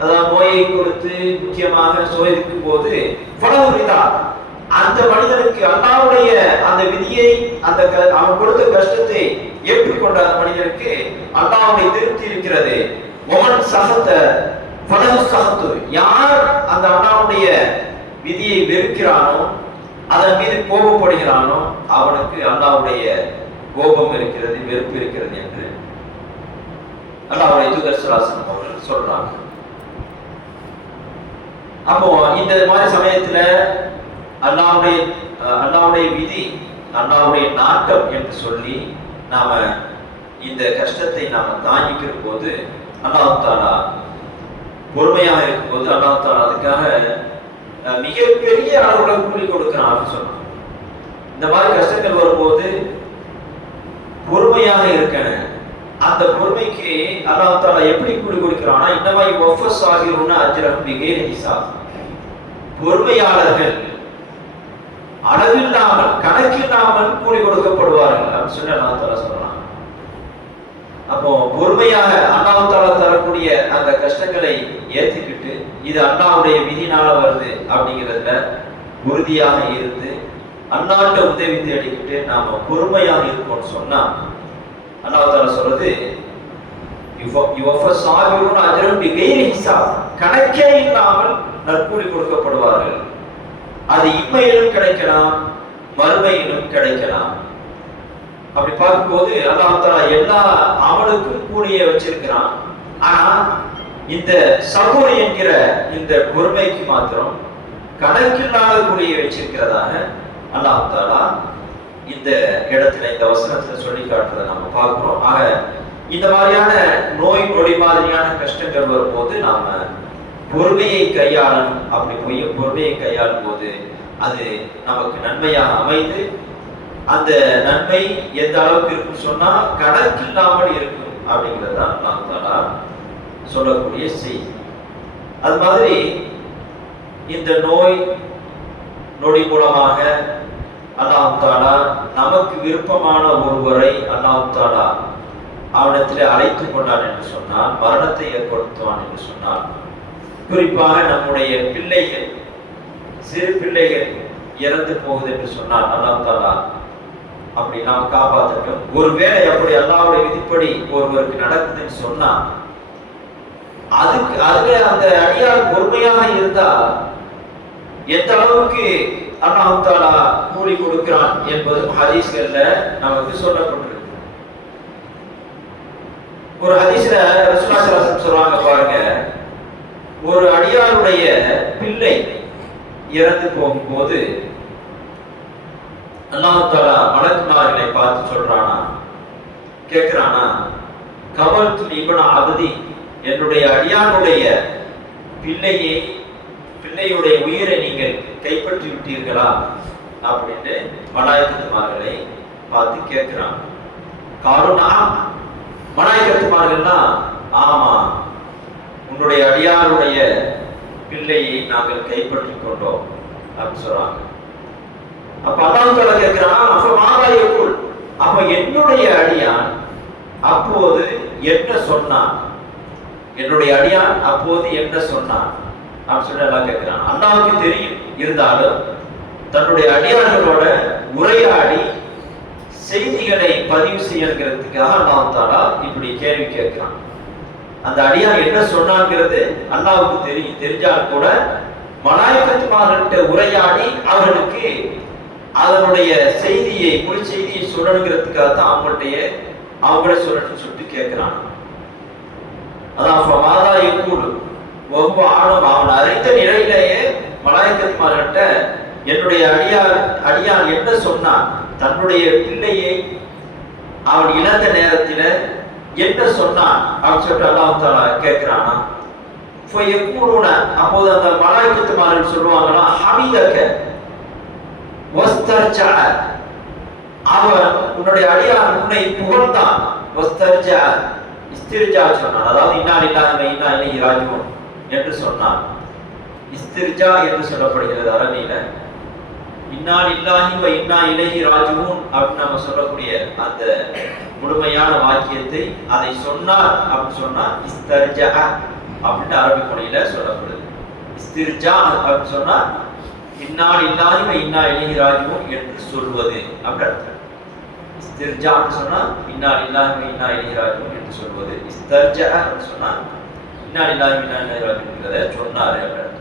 அதாவது நோயை கொடுத்து முக்கியமாக சோதிக்கும் போது ஃபலஹு ரிதா, அந்த மனிதனுக்கு அல்லாஹ்வுடைய அந்த விதியை, அவன் கொடுத்த கஷ்டத்தை ஏற்றுக்கொண்ட அந்த மனிதனுக்கு அல்லாஹ்வுடைய திருப்தி இருக்கிறது. ஒமன் சஹத ஃபலஹு சஹது, யார் அந்த அல்லாஹ்வுடைய விதியை வெறுக்கிறானோ, அதன் மீது கோபப்படுகிறானோ, அவனுக்கு அல்லாஹ்வுடைய கோபம் இருக்கிறது, வெறுப்பு இருக்கிறது என்று அல்லாஹ்வுடைய தூதர் ஸல்லல்லாஹு அலைஹி வஸல்லம் அவர்கள் சொல்றாங்க. அப்போ இந்த மாதிரி சமயத்துல அல்லாஹ்வுடைய விதி, அல்லாஹ்வுடைய நாட்டம் என்று சொல்லி நாம இந்த கஷ்டத்தை நாம தாங்கிக்கிற போது, அல்லாஹ் தஆலா பொறுமையாக இருக்கும் போது அல்லாஹ் தஆலா அதுக்காக மிகப்பெரிய அளவுல கூலி கொடுக்கிறான்னு சொன்னான். இந்த மாதிரி கஷ்டங்கள் வரும்போது பொறுமையாக இருக்கணும். அந்த பொறுமைக்கு அல்லாஹ் தஆலா எப்படி கூலி கொடுக்கிறானா, இன்னமா யுவஃபஸ் ஆகிருன அஜ்ரஹும் பிகைரி ஹிசாப், பொறுமையாளர்கள் அளவில்லாமல் கணக்கில்லாமல் கூலி கொடுக்கப்படுவார்கள் அப்படின்னு சொல்லி அல்லாஹ் தஆலா சொல்றான். அப்போ பொறுமையாக அல்லாஹ் தஆலா தரக்கூடிய அந்த கஷ்டங்களை ஏற்றுக்கிட்டு, இது அல்லாஹ்வுடைய விதினால வருது அப்படிங்கிறதுல உறுதியாக இருந்து அல்லாஹ்ட்ட உதவி தேடிக்கிட்டு நாம பொறுமையாக இருக்கோம்னு சொன்னா, அல்லாஹ் தஆலா சொல்றது யுவஃபஸ் ஆகிருன அஜ்ரஹும் பிகைரி ஹிசாப், கணக்கே இல்லாமல் நற்கூலி கொடுக்கப்படுவார்கள். அது இம்மையிலும் கிடைக்கலாம், மறுமையிலும் கிடைக்கலாம். அப்படி பார்க்கும்போது அல்லாஹ் தஆலா எல்லா அமலுக்கும் கூலியை வச்சிருக்கிறான். ஆனா இந்த சபூர் என்கிற இந்த பொறுமைக்கு மாத்திரம் கணக்கில்லாத கூலியை வச்சிருக்கிறதாக அல்லாஹ் தஆலா இந்த இடத்துல, இந்த வசனத்துல சொல்லி காட்டுறதை நம்ம பார்க்கிறோம். ஆக இந்த மாதிரியான நோய் நொடி மாதிரியான கஷ்டங்கள் வரும்போது நாம பொறுமையை கையாளணும். அப்படி பொறுமையை கையாளும் போது அது நமக்கு நன்மையாக அமைந்து, அந்த நன்மை எந்த அளவுக்கு இருக்குன்னு சொன்னா கணக்கில்லாமல் இருக்கும் அப்படிங்கிறது தான் அல்லாஹ் தஆலா சொல்லக்கூடிய செய்தி. அது மாதிரி இந்த நோய் நொடி மூலமாக அல்லாஹ் தஆலா நமக்கு விருப்பமான ஒருவரை அல்லாஹ் தஆலா அவனிடத்திலே அழைத்து கொண்டான் என்று சொன்னால், மரணத்தை ஏற்படுத்துவான் என்று சொன்னால், குறிப்பாக நம்முடைய பிள்ளைகள், சிறு பிள்ளைகள் இறந்து போகுது என்று சொன்னால் அல்லாஹ் தஆலா அப்படி நாம் காப்பாற்றட்டும். ஒருவேளை அப்படி அல்லாஹ்வுடைய விதிப்படி ஒருவருக்கு நடக்குதுன்னு சொன்னா, அதுல அந்த அடியார் பொறுமையாக இருந்தா எந்த அளவுக்கு அல்லாஹ் தஆலா கூலி கொடுக்கிறான் என்பதும் ஹதீஸ்கள்ல நமக்கு சொல்லப்பட்டிருக்கு. ஒரு ஹதீஸ்ல ரசூலுல்லாஹி ஸல்லல்லாஹு அலைஹி வஸல்லம் சொல்றாங்க பாருங்க, ஒரு அடியாருடைய பிள்ளை இறந்து போகும்போது அல்லாஹ் தஆலா மலக்குமார்களை பார்த்து சொல்றானா, கேட்கிறானா, கவல்து இப்ன அப்தி, என்னுடைய அடியானுடைய பிள்ளையுடைய உயிரை நீங்கள் கைப்பற்றி விட்டீர்களா அப்படின்னு மலாய்க்கத்துமார்களை பார்த்து கேட்கிறான். காரணா மலாய்க்கத்துமார்கள்னா, ஆமா, உன்னுடைய அடியாருடைய பிள்ளையை நாங்கள் கைப்பற்றி கொண்டோம் அப்படின்னு சொல்றாங்க. அப்ப அல்லாஹ் தஆலா கேட்கிறான், அப்ப மாதாயக்குள், அப்ப என்னுடைய அடியான் அப்போது என்ன சொன்னான், என்னுடைய அடியான் அப்போது என்ன சொன்னான் அப்படின்னு சொல்லி எல்லாம் கேட்கிறான். அல்லாஹ்வுக்கு தெரியும், இருந்தாலும் தன்னுடைய அடியார்களோட உரையாடி செய்திகளை பதிவு செய்யறதுக்காக அல்லாஹ் தஆலா இப்படி கேள்வி கேட்கிறான். அந்த அடியான் என்ன சொன்னாங்கிறது அல்லாஹ்வுக்கு தெரியும். தெரிஞ்சால் கூட மலாய்க்கத்துமார்கள்ட்ட உரையாடி அவர்களுக்கு அதனுடைய செய்தியை முழு செய்தியை சொல்லணுங்கிறதுக்காக தான் அவங்கள சொல்லணும்னு சொல்லிட்டு கேட்கிறான். அதான் மாதா எக்கூடு ஒவ்வொரு ஆளும் அவன் அறிந்த நிலையிலேயே மலாய்க்கத்துமார்கள்ட்ட என்னுடைய அடியான் என்ன சொன்னான், தன்னுடைய பிள்ளையை அவன் இழந்த நேரத்தில் என்ன சொன்னான் அப்படின்னு சொல்லிட்டு அல்லாஹ் தஆலா கேட்கிறானா. அப்போது அந்த மலாய்க்கத்துமார்கள் சொல்லுவாங்கன்னா, ஹமீதக வஸ்தர்ஜா, அவன் உன்னுடைய அடியான் உன்னை புகழ்ந்தான். வஸ்தர்ஜா, இஸ்திர்ஜா சொன்னான், அதாவது இன்னா லில்லாஹி வ இன்னா இலைஹி ராஜிஊன் என்று சொன்னான். இஸ்திர்ஜா என்று சொல்லப்படுகிறது அரபியில. இன்னா லில்லாஹி வ இன்னா இலைஹி ராஜிஊன் அப்படின்னு நம்ம சொல்லக்கூடிய அந்த முழுமையான வாக்கியத்தை அதை சொன்னார் அப்படின்னு சொன்னா இஸ்தர்ஜா அப்படின்னு அரபி மொழியில சொல்லப்படுது. இஸ்திர்ஜா அப்படின்னு சொன்னா இன்னா லில்லாஹி வ இன்னா இலைஹி ராஜிஊன் என்று சொல்வது அப்படி அர்த்தம். இஸ்திர்ஜா சொன்னா இன்னா லில்லாஹி வ இன்னா இலைஹி ராஜிஊன் என்று சொல்வது. இஸ்தர்ஜா சொன்னா இன்னா லில்லாஹி வ இன்னா இலைஹி ராஜிஊன்ங்கறத சொன்னாரு அப்படி அர்த்தம்.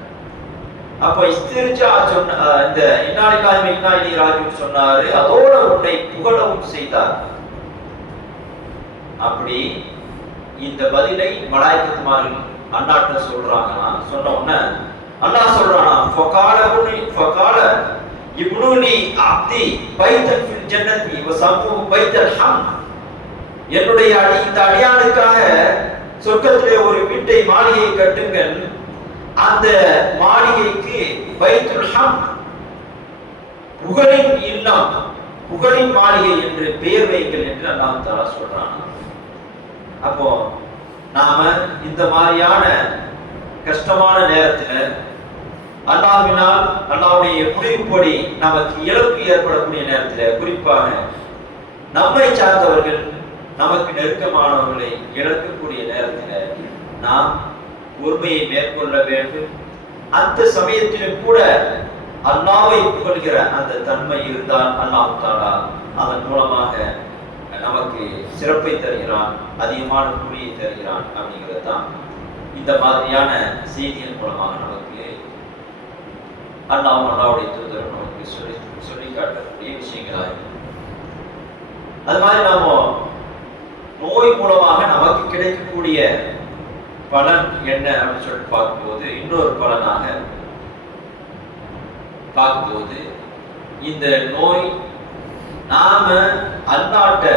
அப்ப இஸ்திர்ஜா சொன்ன இந்த இன்னா லில்லாஹி வ இன்னா இலைஹி ராஜிஊன் சொன்னாரு, அதோட உன்னை புகழவும் செய்தார். அப்படி இந்த பதிலை மலாய்க்கத்துமார்கள் அல்லாஹ்ட்ட சொல்றாங்கன்னா, சொன்ன உடனே அல்லாஹ் சொல்றானா, ஃபகால இப்னுனி அப்தி பைத்தன் ஃபில் ஜன்னதி வ சமூ பைத்தல் ஹம், என்னுடைய இந்த அடியானுக்காக சொர்க்கத்திலே ஒரு வீட்டை மாளிகையை கட்டுங்கள், அந்த மாளிகைக்கு பைத்துல் ஹம், புகழின் இல்லம், புகழின் மாளிகை என்று பெயர் வைங்கள் என்று அல்லாஹ் தஆலா சொல்றான். அப்போ நாம இந்த மாதிரியான கஷ்டமான நேரத்துல அல்லாஹ்வினால் அல்லாஹ்வுடைய முடிவுப்படி நமக்கு இழப்பு ஏற்படக்கூடிய நேரத்துல, குறிப்பாக நம்மை சார்ந்தவர்கள் நமக்கு நெருக்கமானவர்களை இழக்கக்கூடிய நேரத்துல நாம் பொறுமையை மேற்கொள்ள வேண்டும். அந்த சமயத்திலும் கூட அல்லாஹ்வை புகழ்கிற அந்த தன்மை இருந்தால் அல்லாஹ் தஆலா அதன் மூலமாக நமக்கு சிறப்பை தருகிறான், அதிகமான கூலியை தருகிறான். அப்படிங்கிறது தான் இந்த மாதிரியான செய்தியின் மூலமாக நமக்கு அல்லாஹ்வுடைய தூதர் நமக்கு சொல்லி காட்டக்கூடிய விஷயங்களாக. அது மாதிரி நாம நோய் மூலமாக நமக்கு கிடைக்கக்கூடிய பலன் என்ன அப்படின்னு சொல்லிட்டு பார்க்கும்போது, இன்னொரு பலனாக பார்க்கும்போது, இந்த நோய் நாம அல்லாஹ்ட்ட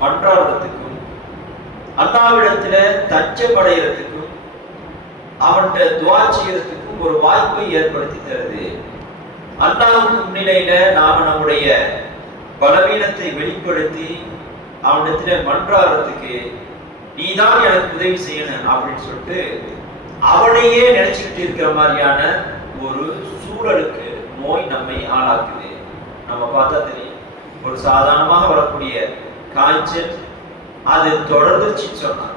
மன்றாடுறதுக்கும் அல்லாஹ்விடத்துல தஞ்சமடைகிறதுக்கும் அவன்கிட்ட துஆ செய்யறதுக்கும் ஒரு வாய்ப்பை ஏற்படுத்தி தருது. அல்லாஹ்வுக்கு முன்னிலையில நாம நம்முடைய பலவீனத்தை வெளிப்படுத்தி அவனிடத்துல மன்றாடுறதுக்கு, நீதான் எனக்கு உதவி செய்யணும் அப்படின்னு சொல்லிட்டு அவனையே நினைச்சுக்கிட்டு இருக்கிற மாதிரியான ஒரு சூழலுக்கு நோய் நம்மை ஆளாக்குது. நம்ம பார்த்தா தெரியும், ஒரு சாதாரணமாக வரக்கூடிய காய்ச்சல் அது தொடர்ந்துச்சுன்னு சொன்னா,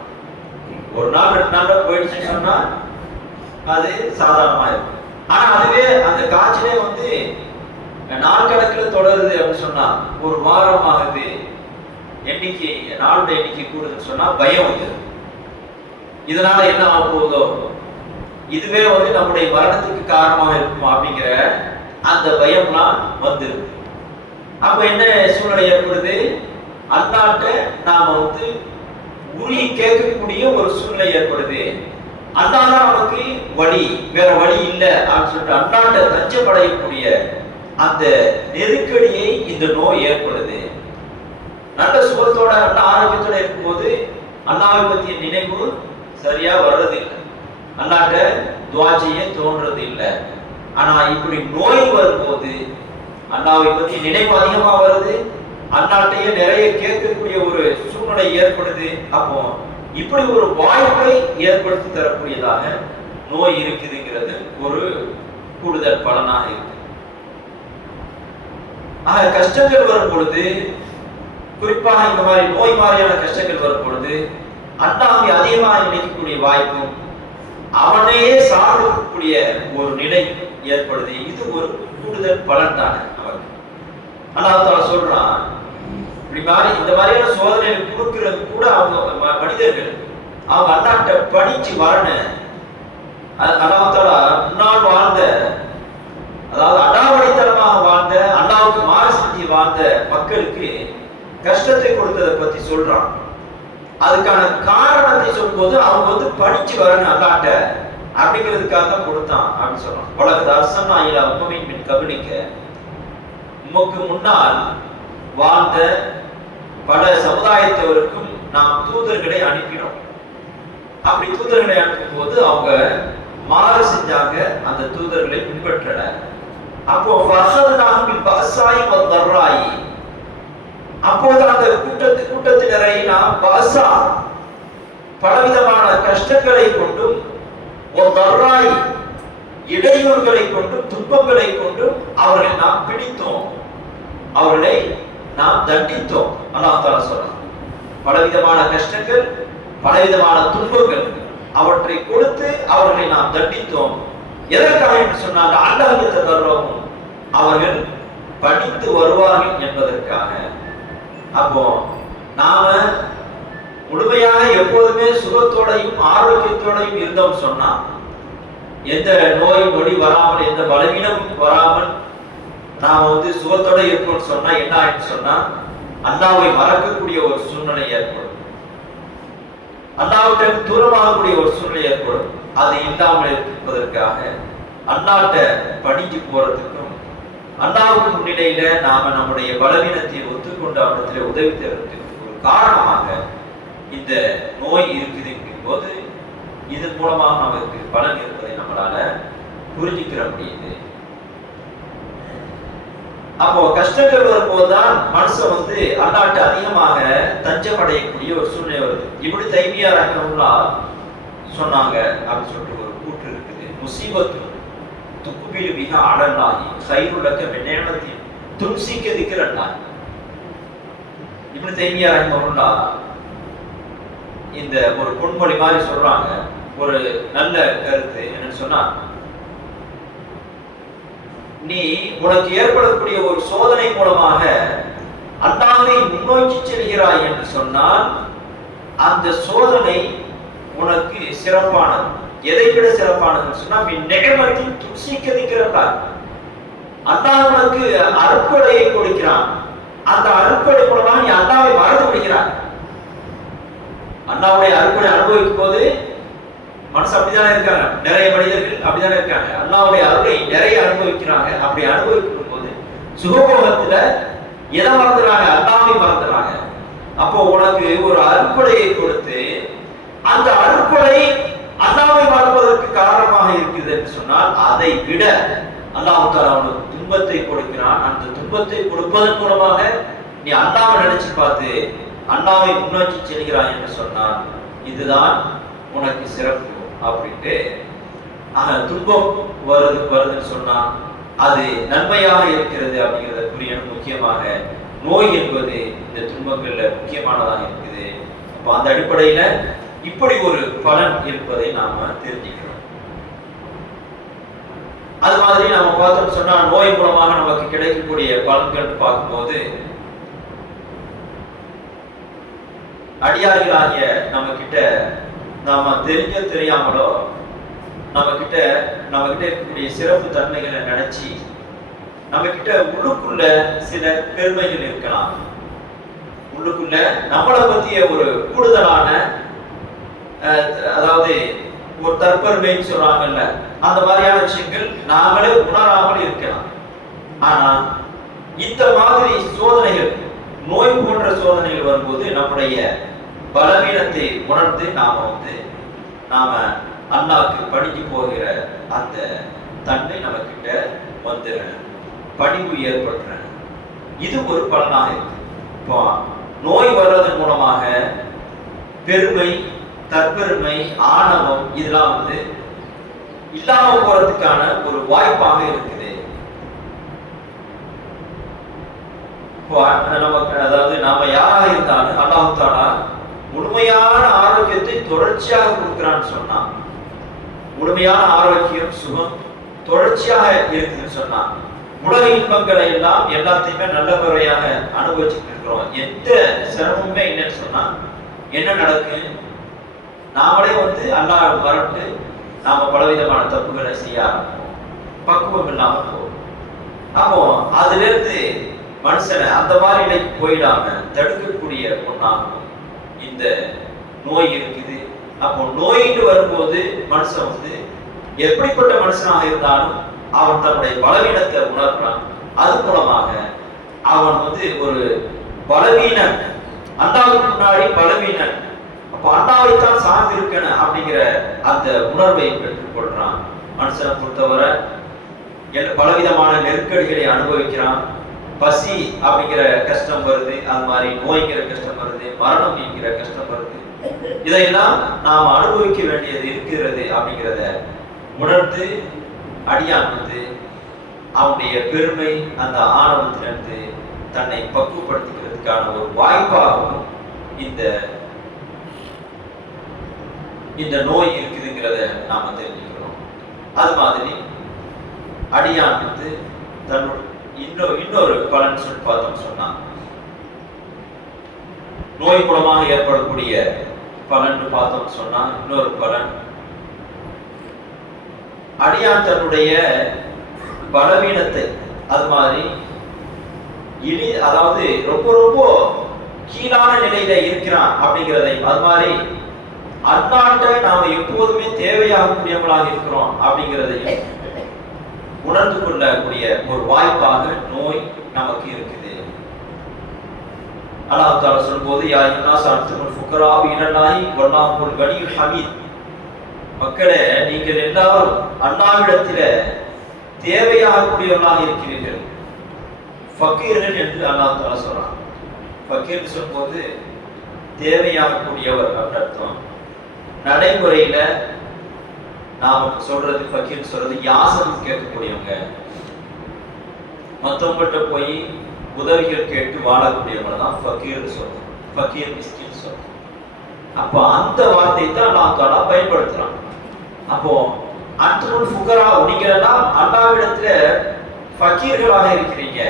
ஒரு நாள் 2 நாள்ல போயிடுச்சுன்னு சொன்னா அது சாதாரணமா இருக்கும். ஆனா அதுவே அந்த காய்ச்சலே நாள் கணக்குல தொடருது அப்படின்னு சொன்னா, ஒரு வாரம் ஆகுது, நாளோட எண்ணிக்கை கூடுதுன்னு சொன்னா பயம் வந்துடும். இதனால என்ன ஆக போகுதோ, இதுவே நம்முடைய மரணத்துக்கு காரணமாக இருக்குமா அப்படிங்கிற அந்த பயம்லாம் வந்துடும். அப்ப என்ன சூழ்நிலை ஏற்படுது, அல்லாஹ்ட்ட நாம உருகி கேட்கக்கூடிய ஒரு சூழ்நிலை ஏற்படுது. அல்லாதான் நமக்கு வழி, வேற வழி இல்லை அப்படின்னு சொல்லிட்டு அல்லாட்ட தஞ்சமடையக்கூடிய அந்த நெருக்கடியை இந்த நோய் ஏற்படுது. நல்ல சுகத்தோட நல்ல ஆரோக்கியத்தோட இருக்கும்போது அல்லாஹ்வை பற்றிய நினைவு சரியா வர்றது இல்லை, அல்லாட்ட துஆ செய்ய தோன்றது இல்லை. ஆனா இப்படி நோய் வரும்போது அல்லாஹ்வை பற்றி நினைவு அதிகமா வருது, அல்லாட்டையே நிறைய கேட்கக்கூடிய ஒரு சூழ்நிலை ஏற்படுது. அப்போ இப்படி ஒரு வாய்ப்பை ஏற்படுத்தி தரக்கூடியதாக நோய் இருக்குதுங்கிறது ஒரு கூடுதல் பலனாக இருக்கு. ஆக கஷ்டங்கள் வரும் பொழுது, குறிப்பாக இந்த மாதிரி நோய் மாதிரியான கஷ்டங்கள் வரும் பொழுது அல்லாஹ்வை அதிகமாக நினைக்கக்கூடிய வாய்ப்பும் அவனையே சார்ந்திருக்கக்கூடிய ஒரு நிலை ஏற்படுது. இது ஒரு கூடுதல் பலன் தானே அவருக்கு. அல்லாஹ் தஆலா சொல்றான், இந்த மாதிரியான சோதனைகள் கொடுக்கிறது கூட அவங்க மனிதர்கள் அவங்க அல்லாஹ்ட்ட பணிச்சு வரணும். அல்லாஹ் தஆலா முன்னால் வாழ்ந்த, அதாவது அடாவடித்தனமாக வாழ்ந்த, அல்லாஹ்வுக்கு மாறு செஞ்சு வாழ்ந்த மக்களுக்கு கஷ்டத்தை கொடுத்ததை பத்தி சொல்றான். அதுக்கான காரணத்தை சொல்லும்போது அவங்க பணிச்சு வரணும் அல்லாஹ்ட்ட அப்படிங்கிறதுக்காக தான் கொடுத்தான் அப்படின்னு சொல்றான். உலகத்து அரசன் ஆயிலா உம்மமின் மின் கபலிக்க, உமக்கு முன்னால் வாழ்ந்த பல சமுதாயத்தவருக்கும் நாம் தூதர்களை அனுப்பினோம். அப்படி தூதர்களை அனுப்பும் போது அவங்க மாறு செஞ்சாங்க, அந்த தூதர்களை பின்பற்றல. அப்போ அப்போது அந்த கூட்டத்தினரை நாம் பாசா பலவிதமான கஷ்டங்களை கொண்டும் இடையூறுகளை கொண்டும் துன்பங்களை கொண்டும் அவர்களை நாம் பிடித்தோம், அவர்களை நாம் தண்டித்தோம். அல்லாஹ் தஆலா சொல்றான், பலவிதமான கஷ்டங்கள், பலவிதமான துன்பங்கள் அவற்றை கொடுத்து அவர்களை நாம் தண்டித்தோம். எதற்காக என்று சொன்னால் அல்லாஹ்வுக்கு ததர்ரும், அவர்கள் படித்து வருவார்கள் என்பதற்காக. அப்போ நாம முழுமையாக எப்போதுமே சுகத்தோடையும் ஆரோக்கியத்தோடையும் இருந்தோம் சொன்னா, எந்த நோய் நொடி வராமல், எந்த பலவீனம் வராமல் நாம சுகத்தோட இருக்கணும்னு சொன்னா என்ன ஆயிடுச்சு சொன்னா, அல்லாஹ்வை மறக்கக்கூடிய ஒரு சூழ்நிலை ஏற்படும், அல்லாஹ்விட்ட தூரமாகக்கூடிய ஒரு சூழ்நிலை ஏற்படும். அது இல்லாமல் இருப்பதற்காக அல்லாஹ்ட்ட பணிஞ்சு போறதுக்கும், அல்லாஹ்வுக்கு முன்னிலையில நாம நம்முடைய பலவீனத்தை ஒத்துக்கொண்டு அவரிடத்தில் உதவி தருவதற்கு ஒரு காரணமாக இந்த நோய் இருக்குதுங்கும் போது இதன் மூலமாக நமக்கு பலன் இருப்பதை நம்மளால புரிஞ்சுக்கிற முடியுது. அப்போ கஷ்டங்கள் வரும்போதுதான் மனுஷன் அல்லாஹ்ட்ட அதிகமாக தஞ்சம் அடையக்கூடிய ஒரு சூழ்நிலை வருது. இப்படி தைமியா ரஹ்மத்துல்லாஹ் சொன்னாங்க அப்படின்னு சொல்லிட்டு ஒரு கூற்று இருக்குது. முசீபத்து துக்குபீலு பிஹா அலல்லாஹி கைருலக மின் நிஅமத்தின் தும்சிக திக்ரல்லாஹ். இப்னு தைமியா ரஹ்மத்துல்லாஹ் இந்த ஒரு பொன்மொழி மாதிரி சொல்றாங்க, ஒரு நல்ல கருத்து. என்னன்னு சொன்னா, நீ உனக்கு ஏற்படக்கூடிய ஒரு சோதனை மூலமாக அல்லாஹ்வை முன்னோக்கி செல்கிறாய் என்று சொன்னால் அந்த சோதனை உனக்கு சிறப்பானது. எதை விட சிறப்பானதுன்னு சொன்னா, நிகழ்வத்தின் துசிக்க நிற்கிறார். அல்லாஹ் உனக்கு அருட்கொடையை கொடுக்கிறான். அந்த அருட்கொடை மூலமாக நீ அல்லாஹ்வை மறந்து விடுகிறாய். அல்லாஹ்வுடைய அருட்கொடை அனுபவிக்கும் போது மனசு அப்படித்தானே இருக்காங்க, நிறைய மனிதர்கள் அப்படித்தானே இருக்காங்க. அல்லாஹ்வுடைய அருளை நிறைய அனுபவிக்கிறாங்க. அப்படி அனுபவிக்கும் போது சுகபோகத்துல எதை மறந்துறாங்க? அல்லாஹ்வை மறந்துறாங்க. அப்போ உனக்கு ஒரு அருட்கொடையை கொடுத்து அந்த அருட்கொடை அல்லாஹ்வை மறப்பதற்கு காரணமாக இருக்குது என்று சொன்னால், அதை விட அல்லாஹ் தஆலா உனக்கு துன்பத்தை கொடுக்கிறான். அந்த துன்பத்தை கொடுப்பதன் மூலமாக நீ அல்லாஹ்வை நினைச்சு பார்த்து அல்லாஹ்வை முன்னோக்கி செல்கிறாய் என்று சொன்னால் இதுதான் உனக்கு சிறப்பு அப்படின்ட்டு. துன்பம் வருதுன்னு சொன்னா அது நன்மையாக இருக்கிறது அப்படிங்கிறத புரியணும். முக்கியமாக நோய் என்பது இந்த துன்பங்கள்ல முக்கியமானதாக இருக்குது. அப்போ அந்த அடிப்படையில இப்படி ஒரு பலன் இருப்பதை நாம தெரிஞ்சுக்கிறோம். அது மாதிரி நாம பார்த்தோம் சொன்னா, நோய் மூலமாக நமக்கு கிடைக்கக்கூடிய பலன்கள் பார்க்கும்போது அடியார்களாகிய நம்ம கிட்ட நாம தெரிஞ்சோ தெரியாமலோ நம்ம கிட்ட இருக்கக்கூடிய சிறப்பு தன்மைகளை நினைச்சு நம்ம கிட்ட உள்ளுக்குள்ள சில பெருமைகள் இருக்கலாம். உள்ளுக்குள்ள நம்மளை பத்திய ஒரு கூடுதலான, அதாவது ஒரு தற்பெருமைன்னு சொல்றாங்கல்ல, அந்த மாதிரியான விஷயங்கள் நாங்களே உணராமல் இருக்கலாம். ஆனா இந்த மாதிரி சோதனைகள், நோய் போன்ற சோதனைகள் வரும்போது நம்முடைய பலவீனத்தை உணர்ந்து நாம அல்லாஹ்க்கு பணிஞ்சு போகிற அந்த தன்மை நம்ம கிட்ட வந்துற பணிவு ஏற்படுற இது ஒரு பலனாக இருக்கு. இப்போ நோய் வர்றதன் மூலமாக பெருமை, தற்பெருமை, ஆணவம் இதெல்லாம் இல்லாம போறதுக்கான ஒரு வாய்ப்பாக இருக்குது. நமக்கு அதாவது நாம யாராக இருந்தாலும் அல்லாஹ் தஆலா முழுமையான ஆரோக்கியத்தை தொடர்ச்சியாக கொடுக்கிறான்னு சொன்னா, முழுமையான ஆரோக்கியம், சுகம் தொடர்ச்சியாக இருக்குதுன்னு சொன்னா, உலக இன்பங்களை எல்லாம் எல்லாத்தையுமே நல்ல முறையாக அனுபவிச்சுட்டு இருக்கிறோம், எந்த சிரமமுமே இல்லைன்னு சொன்னா என்ன நடக்கும்? நாமளே அல்லாஹ் வரட்டு நாம பலவிதமான தப்புகளை செய்ய ஆரம்பிப்போம், பக்குவம் இல்லாம போகும். அப்போ அதுல இருந்து மனுஷனை அந்த மாதிரி நிலைக்கு போயிடாம தடுக்கக்கூடிய ஒன்றாகும் இந்த நோய் இருக்குது. அப்போ நோயின்னு வரும்போது மனுஷன் எப்படிப்பட்ட மனுஷனாக இருந்தாலும் அவன் தன்னுடைய பலவீனத்தை உணர்றான். அது மூலமாக அவன் ஒரு பலவீனன், அல்லாஹ்வுக்கு முன்னாடி பலவீனன், அப்ப அல்லாஹ்வைத்தான் சார்ந்து இருக்கணும் அப்படிங்கிற அந்த உணர்வை பெற்றுக் கொள்றான். மனுஷனை பொறுத்தவரை பலவிதமான நெருக்கடிகளை அனுபவிக்கிறான். பசி அப்படிங்கிற கஷ்டம் வருது, அது மாதிரி நோய்ங்கிற கஷ்டம் வருது, மரணம் என்கிற கஷ்டம் வருது. இதையெல்லாம் நாம் அனுபவிக்க வேண்டியது இருக்கிறது அப்படிங்கிறத உணர்ந்து அடியான் அவனுடைய பெருமை, அந்த ஆணவத்திலிருந்து தன்னை பக்குவப்படுத்திக்கிறதுக்கான ஒரு வாய்ப்பாகவும் இந்த நோய் இருக்குதுங்கிறத நாம தெரிஞ்சுக்கிறோம். அது மாதிரி அடியான் தன்னுடைய இன்னொரு பலன் சொல்லி பார்த்தோம் சொன்னா, நோய் மூலமாக ஏற்படக்கூடிய பலன் பார்த்தோம் சொன்னா, இன்னொரு பலன் அடியான் தன்னுடைய பலவீனத்தை, அது மாதிரி அதாவது ரொம்ப ரொம்ப கீழான நிலையில இருக்கிறான் அப்படிங்கிறதை, அது மாதிரி அந்நாட்டை நாம எப்போதுமே தேவையாகக்கூடியவங்களாக இருக்கிறோம் அப்படிங்கிறதையும் உணர்ந்து கொள்ளக்கூடிய ஒரு வாய்ப்பாக நோய் நமக்கு இருக்குது. அல்லாஹ் தஆலா சொல்லும்போது, யா அய்யுஹன்னாஸ் அன்துமுல் ஃபுகராஉ இலல்லாஹி வல்லாஹுல் கனியுல் ஹமீத், மக்களே நீங்கள் எல்லாரும் அல்லாஹ்விடத்தில தேவையாகக்கூடியவர்களாக இருக்கிறீர்கள், ஃபக்கீர்கள் என்று அல்லாஹ் தஆலா சொல்றான். ஃபக்கீர் சொல்லும்போது தேவையாகக்கூடியவர் அப்படின்னு அர்த்தம். நடைமுறையில நாம சொல்றது ஃபக்கீர் சொல்றது யாசகம் கேட்கக்கூடியவங்க, மற்றவங்கள்ட்ட போய் உதவிகள் கேட்டு வாழக்கூடியவங்க தான் ஃபக்கீர் சொல்றோம், ஃபக்கீர் மிஸ்கின் சொல்றோம். அப்போ அந்த வார்த்தை தான் அல்லாஹ் தஆலா பயன்படுத்துறான். அப்போ அன்துமுல் ஃபுகரா, நீங்க எல்லாம் அல்லாஹ்விடத்துல ஃபக்கீர்களாக இருக்கிறீங்க,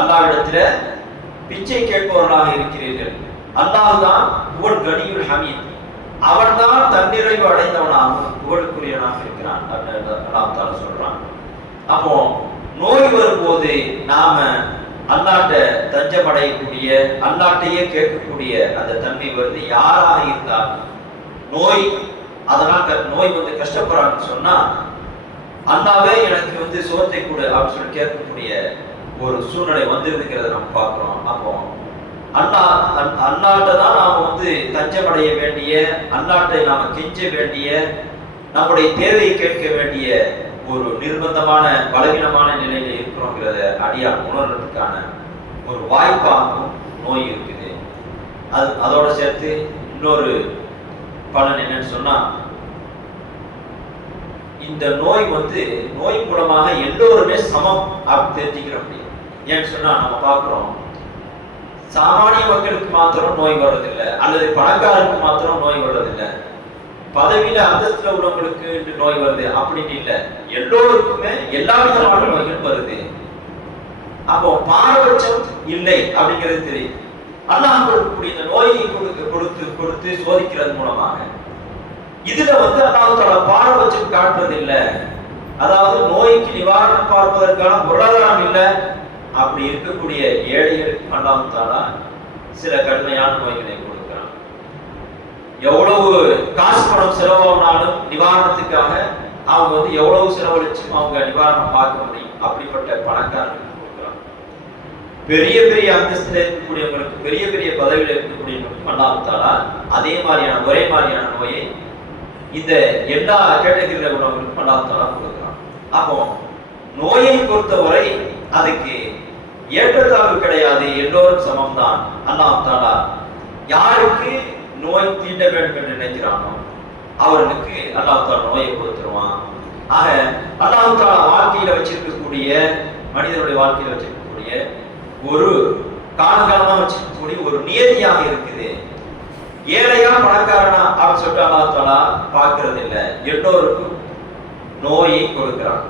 அல்லாஹ்விடத்துல பிச்சை கேட்பவர்களாக இருக்கிறீர்கள். அல்லாஹ் தான் புகழ் கனியுல் ஹமீத், அவன் தான் தன்னிறைவு அடைந்தவனாக புகழுக்குரியவனாக இருக்கிறான் அப்படின்னு அல்லாஹ் தஆலா சொல்றான். அப்போ நோய் வரும்போது நாம அல்லாஹ்ட்ட தஞ்சமடையக்கூடிய, அல்லாஹ்ட்டையே கேட்கக்கூடிய அந்த தன்மை வருது. யாராக இருந்தால் நோய், அதனால் நோய் கஷ்டப்படுறான்னு சொன்னா, அல்லாவே எனக்கு சோத்தை கொடு அப்படின்னு சொல்லி கேட்கக்கூடிய ஒரு சூழ்நிலை வந்திருக்கிறத நம்ம பார்க்கிறோம். அப்போ அல்லாஹ்ட்ட தான் நாம தஞ்சமடைய வேண்டிய, அல்லாஹ்ட்டை நாம கெஞ்ச வேண்டிய, நம்முடைய தேவையை கேட்க வேண்டிய ஒரு நிர்பந்தமான பலவீனமான நிலையில இருக்கிறோங்கிறத அடியான் உணர்றதுக்கான ஒரு வாய்ப்பாகவும் நோய் இருக்குது. அதோட சேர்த்து இன்னொரு பலன் என்னன்னு சொன்னா, இந்த நோய் நோய் மூலமாக எல்லோருமே சமம் அப்படின்னு தெரிஞ்சுக்கிற முடியும். ஏன்னு சொன்னா நம்ம பார்க்கிறோம், சாமானிய மக்களுக்கு மாத்திரம் நோய் வர்றதில்லை, அல்லது பணக்காரருக்கு மாத்திரம் நோய் வர்றதில்லை, பதவியில அந்தஸ்துல உள்ளவங்களுக்கு நோய் வருது அப்படின்னு இல்லை, எல்லோருக்குமே எல்லா விதமான நோய்கள் வருது. அப்போ பாரபட்சம் இல்லை அப்படிங்கிறது தெரியும். அல்லாஹ் கொடுக்கக்கூடிய இந்த நோயை கொடுத்து சோதிக்கிறது மூலமாக இதுல அல்லாஹ் தஆலா பாரபட்சம் காட்டுறது இல்லை. அதாவது நோய்க்கு நிவாரணம் பார்ப்பதற்கான பொருளாதாரம் இல்லை, அப்படி இருக்கக்கூடிய ஏழைகளுக்கு அல்லாஹ் தஆலா சில கடுமையான நோய்களை கொடுக்கிறான். எவ்வளவு காசு பணம் செலவானாலும் நிவாரணத்துக்காக அவங்க வந்து எவ்வளவு செலவழிச்சும் அவங்க நிவாரணம் பார்க்க முடியும். அப்படிப்பட்ட பணக்காரர்களுக்கு கொடுக்குறாங்க. பெரிய பெரிய அந்தஸ்தில் இருக்கக்கூடியவங்களுக்கு, பெரிய பெரிய பதவியில் இருக்கக்கூடியவங்களுக்கு அல்லாஹ் தஆலா அதே மாதிரியான ஒரே மாதிரியான நோயை இந்த எல்லா கேட்டகரியில் உள்ளவங்களுக்கும் அல்லாஹ் தஆலா கொடுக்குறான். அப்போ நோயை பொறுத்தவரை அதுக்கு ஏற்றத்தாழ்வு கிடையாது, எல்லோரும் சமம்தான். அல்லாஹ் தஆலா யாருக்கு நோய் தீண்ட வேண்டும் என்று நினைக்கிறானோ அவர்களுக்கு அல்லாஹ் தஆலா நோயை கொடுத்துருவான். ஆக அல்லாஹ் தஆலா வாழ்க்கையில வச்சிருக்கக்கூடிய, மனிதனுடைய வாழ்க்கையில வச்சிருக்கக்கூடிய ஒரு காலகாலமா வச்சிருக்கக்கூடிய ஒரு நியதியாக இருக்குது. ஏழையா பணக்காரனா அப்படின்னு சொல்லிட்டு அல்லாஹ் தஆலா பார்க்கறது இல்லை. எல்லோருக்கும் நோயை கொடுக்கிறான்.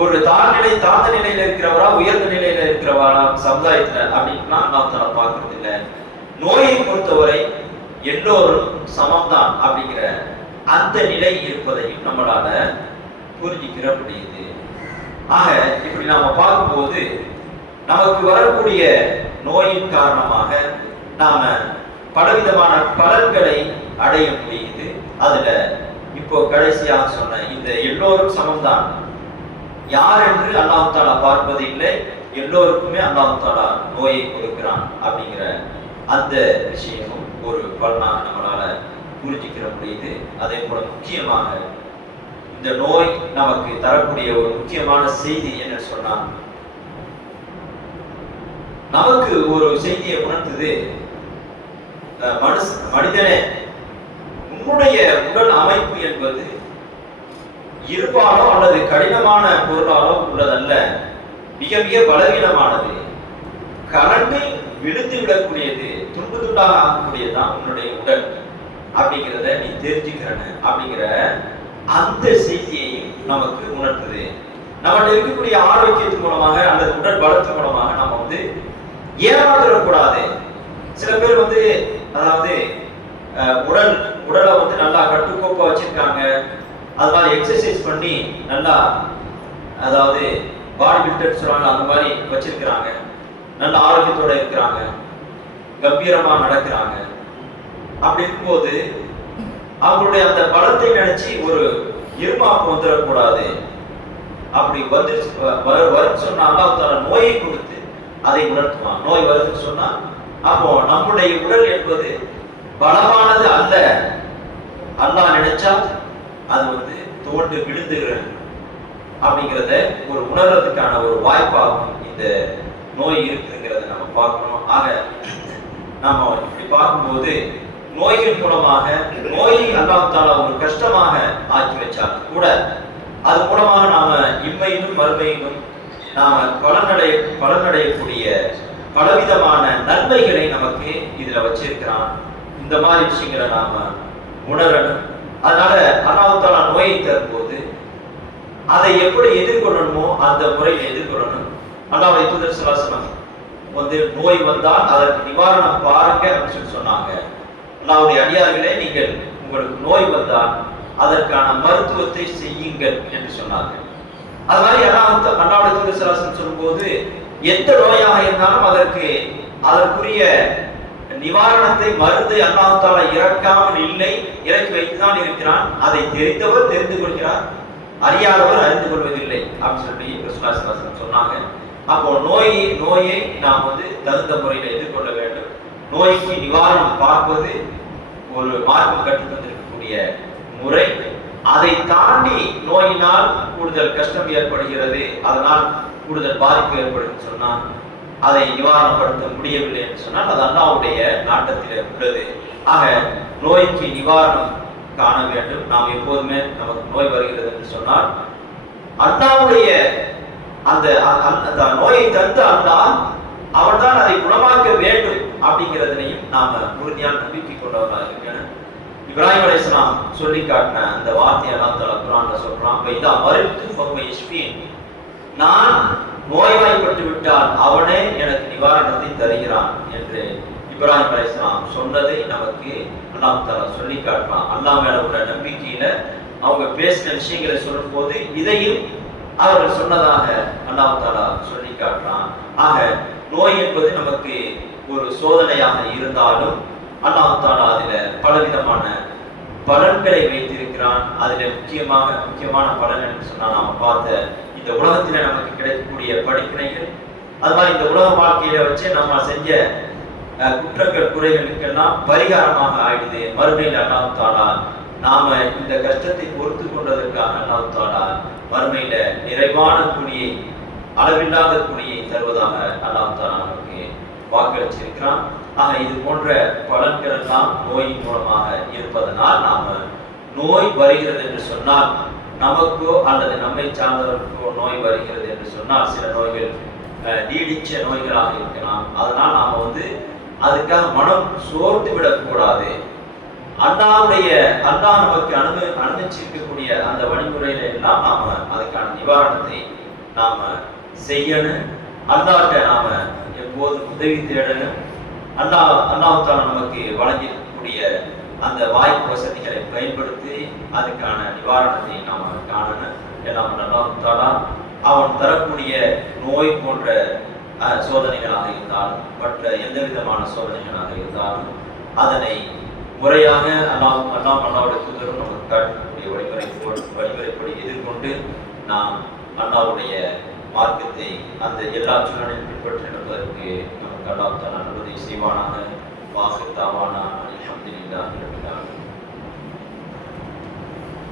ஒரு தாழ்ந்த நிலையில இருக்கிறவரா உயர்ந்த நிலையில இருக்கிறவரா சமுதாயத்துல அப்படின்னா அல்லாஹ் தஆலா பார்க்கறது இல்லை. நோயை பொறுத்தவரை எல்லோரும் சமம்தான் அப்படிங்கிற அந்த நிலை இருப்பதையும் நம்மளால புரிஞ்சுக்கிற முடியுது. ஆக இப்படி நாம பார்க்கும்போது நமக்கு வரக்கூடிய நோயின் காரணமாக நாம பலவிதமான பலன்களை அடைய முடியுது. அதுல இப்போ கடைசியாக சொன்ன இந்த எல்லோரும் சமம்தான், யார் என்று அல்லாஹ் தஆலா பார்ப்பது இல்லை, எல்லோருக்குமே அல்லாஹ் தஆலா நோயை கொடுக்கிறான் அப்படிங்கிற அந்த விஷயமும் ஒரு பலனாக நம்மளால புரிஞ்சுக்கிற முடியுது. அதே போல முக்கியமாக இந்த நோய் நமக்கு தரக்கூடிய ஒரு முக்கியமான செய்தி என்ன சொன்னா, நமக்கு ஒரு செய்தியை உணர்த்துது. மனிதனே, உன்னுடைய உடல் அமைப்பு என்பது இருப்பாலோ அல்லது கடினமான பொருளாலோ உள்ளதல்ல, மிக மிக பலவீனமானது, கலந்து விழுந்து விடக்கூடியது, துண்டு துண்டாக ஆகக்கூடியதுதான் உன்னுடைய உடல் அப்படிங்கிறத நீ தெரிஞ்சுக்கிறன அப்படிங்கிற அந்த செய்தியையும் நமக்கு உணர்த்துது. நம்மகிட்ட இருக்கக்கூடிய ஆரோக்கியத்தின் மூலமாக அல்லது உடல் பலத்தின் மூலமாக நம்ம வந்து ஏமாற்றக்கூடாது. சில பேர் வந்து அதாவது உடலை வந்து நல்லா கட்டுக்கோப்பா வச்சிருக்காங்க, அது மாதிரி எக்ஸசைஸ் பண்ணி நல்லா அதாவது பாடி பில்டர் சொல்றாங்க அந்த மாதிரி வச்சிருக்கிறாங்க, நல்ல ஆரோக்கியத்தோட இருக்கிறாங்க, கம்பீரமா நடக்கிறாங்க. அப்படி இருக்கும்போது அவங்களுடைய அந்த பலத்தை நினைச்சு ஒரு இருமாப்பு வந்துடக்கூடாது. அப்படி வந்து வருன்னு சொன்னா அல்லாஹ் தஆலா நோயை கொடுத்து அதை உணர்த்துவான். நோய் வருதுன்னு சொன்னா அப்போ நம்முடைய உடல் என்பது பலமானது அல்ல, அல்லாஹ் நினைச்சா அது வந்து தோண்டு விழுந்துகிற அப்படிங்கிறத ஒரு உணர்றதுக்கான ஒரு வாய்ப்பாகும் இந்த நோய் இருக்குங்கிறத நம்ம பார்க்கணும். ஆக நாம இப்படி பார்க்கும்போது நோயின் மூலமாக நோயை அல்லாஹ் தஆலா ஒரு கஷ்டமாக ஆக்கி வச்சாலும் கூட அது மூலமாக நாம இம்மையிலும் மறுமையிலும் நாம பலனடையக்கூடிய பலவிதமான நன்மைகளை நமக்கு இதுல வச்சிருக்கிறான். இந்த மாதிரி விஷயங்களை நாம உணரணும். அதனால அல்லாஹ் தஆலா நோயை தரும்போது அதை எப்படி எதிர்கொள்ளணுமோ அந்த முறையில் எதிர்கொள்ளணும். அல்லாஹ்வுடைய தூதர் ஸல்லல்லாஹு அலைஹி வஸல்லம் வந்து நோய் வந்தால் அதற்கு நிவாரணம் பாருங்க அப்படின்னு சொல்லி சொன்னாங்க. அல்லாஹ்வுடைய அடியார்களே, நீங்கள் உங்களுக்கு நோய் வந்தால் அதற்கான மருத்துவத்தை செய்யுங்கள் என்று சொன்னார்கள். அது மாதிரி அல்லாஹ்வுடைய தூதர் ஸல்லல்லாஹு அலைஹி வஸல்லம் சொல்லும்போது எந்த நோயாக இருந்தாலும் அதற்குரிய நிவாரணத்தை மருந்து அல்லாஹ் தஆலா இறக்காமல் இல்லை, இறக்கி வைத்துதான் இருக்கிறான். அதை தெரிந்தவர் தெரிந்து கொள்கிறார், அறியாதவர் அறிந்து கொள்வதில்லை அப்படின்னு சொல்லி ரசூலுல்லாஹி ஸல்லல்லாஹு அலைஹி வஸல்லம் சொன்னாங்க. அப்போ நோயை நாம் வந்து தகுந்த முறையில் எதிர்கொள்ள வேண்டும். நோய்க்கு நிவாரணம் பார்ப்பது ஒரு மார்க்கம் கற்றுத் தந்திருக்கக்கூடிய முறை. அதை தாண்டி நோயினால் கூடுதல் கஷ்டம் ஏற்படுகிறது, அதனால் கூடுதல் பாதிப்பு ஏற்படுதுன்னு சொன்னால் அதை நிவாரணப்படுத்த முடியவில்லை என்று சொன்னால் அது அல்லாஹ்வுடைய நாட்டத்தில் உள்ளது. ஆக நோய்க்கு நிவாரணம் காண வேண்டும். நாம் எப்போதுமே நமக்கு நோய் வருகிறது என்று சொன்னால் அல்லாஹ்வுடைய அந்த நோயை தந்து அல்லாஹ் அவன்தான் அதை குணமாக்க வேண்டும் அப்படிங்கிறதையும் நாம உறுதியான நம்பிக்கை கொண்டவர்களாக இருக்கணும். இப்ராஹிம் அலைஹிஸ்ஸலாம் சொல்லி காட்டின அந்த வார்த்தையை அல்லாஹ் தஆலா குர்ஆன்ல சொல்றான், "வைதா மரித்து ஃபஹுவ யஷ்ஃபீன்." நான் நோய்வாய்ப்பட்டு விட்டால் அவனே எனக்கு நிவாரணத்தை தருகிறான் என்று இப்ராஹிம் அலைஹிஸ்ஸலாம் சொன்னதை நமக்கு அல்லாஹ் தஆலா சொல்லி காட்டுறான். அல்லாஹ் மேல உள்ள நம்பிக்கையில அவங்க பேசின விஷயங்களை சொல்லும் போது இதையும் அவர்கள் சொன்னதாக அல்லாஹ் தஆலா சொல்லி காட்டுறான். ஆக நோய் என்பது நமக்கு ஒரு சோதனையாக இருந்தாலும் அல்லாஹ் தஆலா அதில் பலவிதமான பலன்களை வைத்திருக்கிறான். அதில் முக்கியமான பலன் என்று சொன்னால் நாம் பார்த்த இந்த உலகத்தில் நமக்கு கிடைக்கக்கூடிய படிப்பினைகள், அது மாதிரி இந்த உலக வாழ்க்கையில வச்சு நம்ம செஞ்ச குற்றங்கள் குறைகளுக்கெல்லாம் பரிகாரமாக ஆயிடுது. மறுமையில் அல்லாஹ் தஆலா நாம இந்த கஷ்டத்தை பொறுத்து கொண்டதற்காக அல்லாஹ் தஆலா மறுமையில நிறைவான கூலியை, அளவில்லாத கூலியை தருவதாக அல்லாஹ் தஆலா நமக்கு வாக்களிச்சிருக்கிறான். ஆக இது போன்ற பலன்கள் எல்லாம் நோயின் மூலமாக இருப்பதனால் நாம நோய் வருகிறது என்று சொன்னால், நமக்கோ அல்லது நம்மை சார்ந்தவர்களுக்கோ நோய் வருகிறது என்று சொன்னால், சில நோய்கள் நீடிச்ச நோய்களாக இருக்கலாம். அதனால் நாம அதுக்காக மனம் சோர்ந்து விடக்கூடாது. அல்லாஹ் நமக்கு அனுமதிச்சிருக்கக்கூடிய அந்த வழிமுறையில எல்லாம் நாம அதுக்கான நிவாரணத்தை நாம செய்யணும். அல்லாஹ்ட்ட நாம எப்போதும் உதவி தேடணும். அல்லாஹ் தஆலா நமக்கு வழங்கக்கூடிய அந்த வாய்ப்பு வசதிகளை பயன்படுத்தி அதுக்கான நிவாரணத்தை நாம காணணும். எல்லாம் அல்லாஹ் தஆலா அவன் தரக்கூடிய நோய் போன்ற சோதனைகளாக இருந்தாலும், மற்ற எந்த விதமான சோதனைகளாக இருந்தாலும் அதனை முறையாக அல்லாஹ்வுடைய தூதரும் நமக்கு காட்டக்கூடிய வழிமுறைப்படி எதிர்கொண்டு நாம் அல்லாஹ்வுடைய மார்க்கத்தை அந்த எல்லா சூழலையும் பின்பற்றி நடப்பதற்கு நமக்கு அல்லாஹ் தஆலா நல்லதை செய்வானாக. வாஹிர் தாவானா அல்ஹம்துலில்லாஹி ரப்பில் ஆலமீன்.